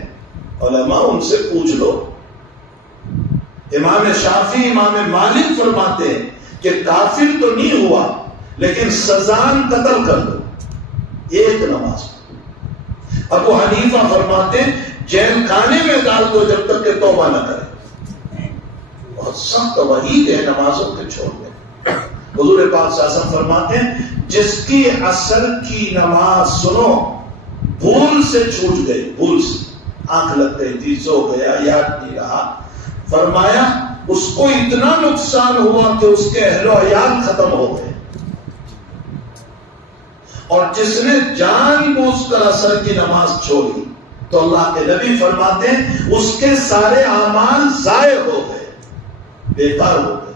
علماء ان سے پوچھ لو۔ امام شافعی، امام مالک فرماتے ہیں کہ کافر تو نہیں ہوا لیکن سزان قتل کر دو، ایک نماز۔ ابو حنیفہ فرماتے ہیں جیل خانے میں ڈال دو جب تک کہ توبہ نہ کرے۔ بہت سخت وعید ہے نمازوں کے چھوڑنے۔ حضور پاک صلی اللہ علیہ وسلم فرماتے ہیں جس کی عصر کی نماز سنو بھول سے چھوٹ گئی، بھول سے آنکھ لگ گئی تھی، سو گیا، یاد نہیں رہا، فرمایا اس کو اتنا نقصان ہوا کہ اس کے اہل و عیال ختم ہو گئے، اور جس نے جان بوجھ کر عصر کی نماز چھوڑی تو اللہ کے نبی فرماتے ہیں اس کے سارے اعمال ضائع ہو گئے، بیکار ہو گئے۔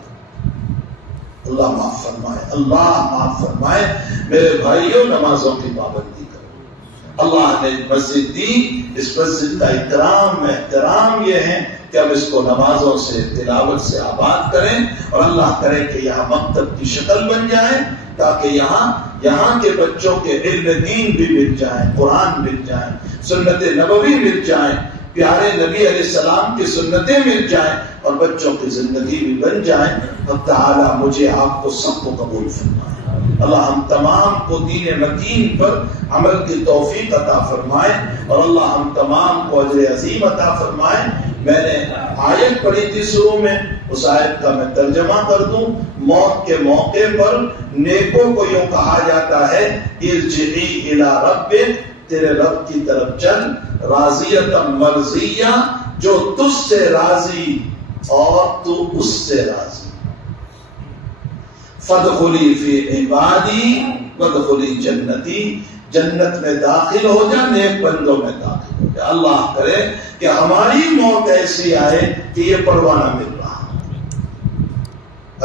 اللہ معاف فرمائے، اللہ معاف فرمائے۔ میرے بھائیوں، نمازوں کی پابندی کرو۔ اللہ نے مسجد دی، اس مسجد کا اکرام احترام یہ ہے کہ ہم اس کو نمازوں سے، تلاوت سے آباد کریں، اور اللہ کرے کہ یہاں مکتب کی شکل بن جائے، تاکہ یہاں کے بچوں کے علم دین بھی مل جائیں، قرآن مل جائیں، سنت نبوی مل جائیں، پیارے نبی علیہ السلام کی سنتیں مل جائیں، اور بچوں کی زندگی بھی بن جائیں۔ اب تعالیٰ مجھے آپ کو سب کو قبول فرمائے۔ اللہ ہم تمام کو دین متین پر عمل کی توفیق عطا فرمائے، اور اللہ ہم تمام کو اجر عظیم عطا فرمائے۔ میں نے آیت پڑھی تھی شروع میں، اس آیت کا میں ترجمہ کر دوں۔ موت کے موقع پر نیکوں کو یوں کہا جاتا ہے ارجعی الی ربک، تیرے رب کی طرف چل، راضیۃ مرضیہ، جو تجھ سے راضی اور تو اس سے راضی، فادخلی فی عبادی وادخلی جنتی، جنت میں داخل ہو جا، نیک بندوں میں داخل ہو جا۔ اللہ کرے کہ ہماری موت ایسی آئے کہ یہ پروانہ مل رہا۔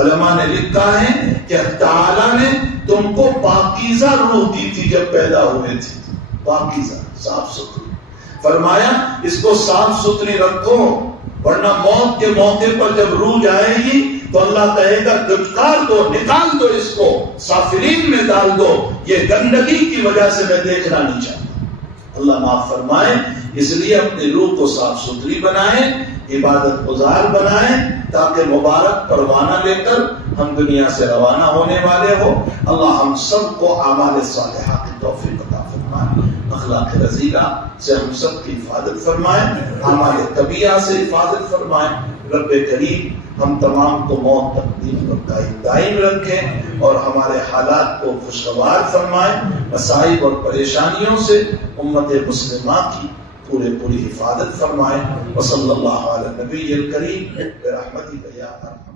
علماء نے لکھا ہے کہ تعالیٰ نے تم کو پاکیزہ روح دی تھی جب پیدا ہوئے تھے، پاکیزہ، صاف ستھری، فرمایا اس کو صاف ستھری رکھو، ورنہ موت کے موقع پر جب روح جائے گی تو اللہ کہے گا دھتکار دو، نکال دو، اس کو سافلین میں ڈال دو، یہ گندگی کی وجہ سے میں دیکھنا نہیں چاہتا۔ اللہ معاف فرمائے۔ اس لیے اپنی روح کو صاف ستھری بنائیں، عبادت گزار بنائیں، تاکہ مبارک پروانہ لے کر ہم دنیا سے روانہ ہونے والے ہو۔ اللہ ہم سب کو اعمال صالحہ کی توفیق عطا فرمائے، اخلاق رذیلہ سے ہم سب کی حفاظت فرمائے، اعمال طبیعہ سے حفاظت فرمائے۔ رب کریم ہم تمام کو موت تقدیم اور دائم رکھیں، اور ہمارے حالات کو خوشگوار فرمائے، مصائب اور پریشانیوں سے امت مسلمہ کی پوری حفاظت فرمائے۔ وصلی اللہ علی نبی الکریم برحمتک یا ارحم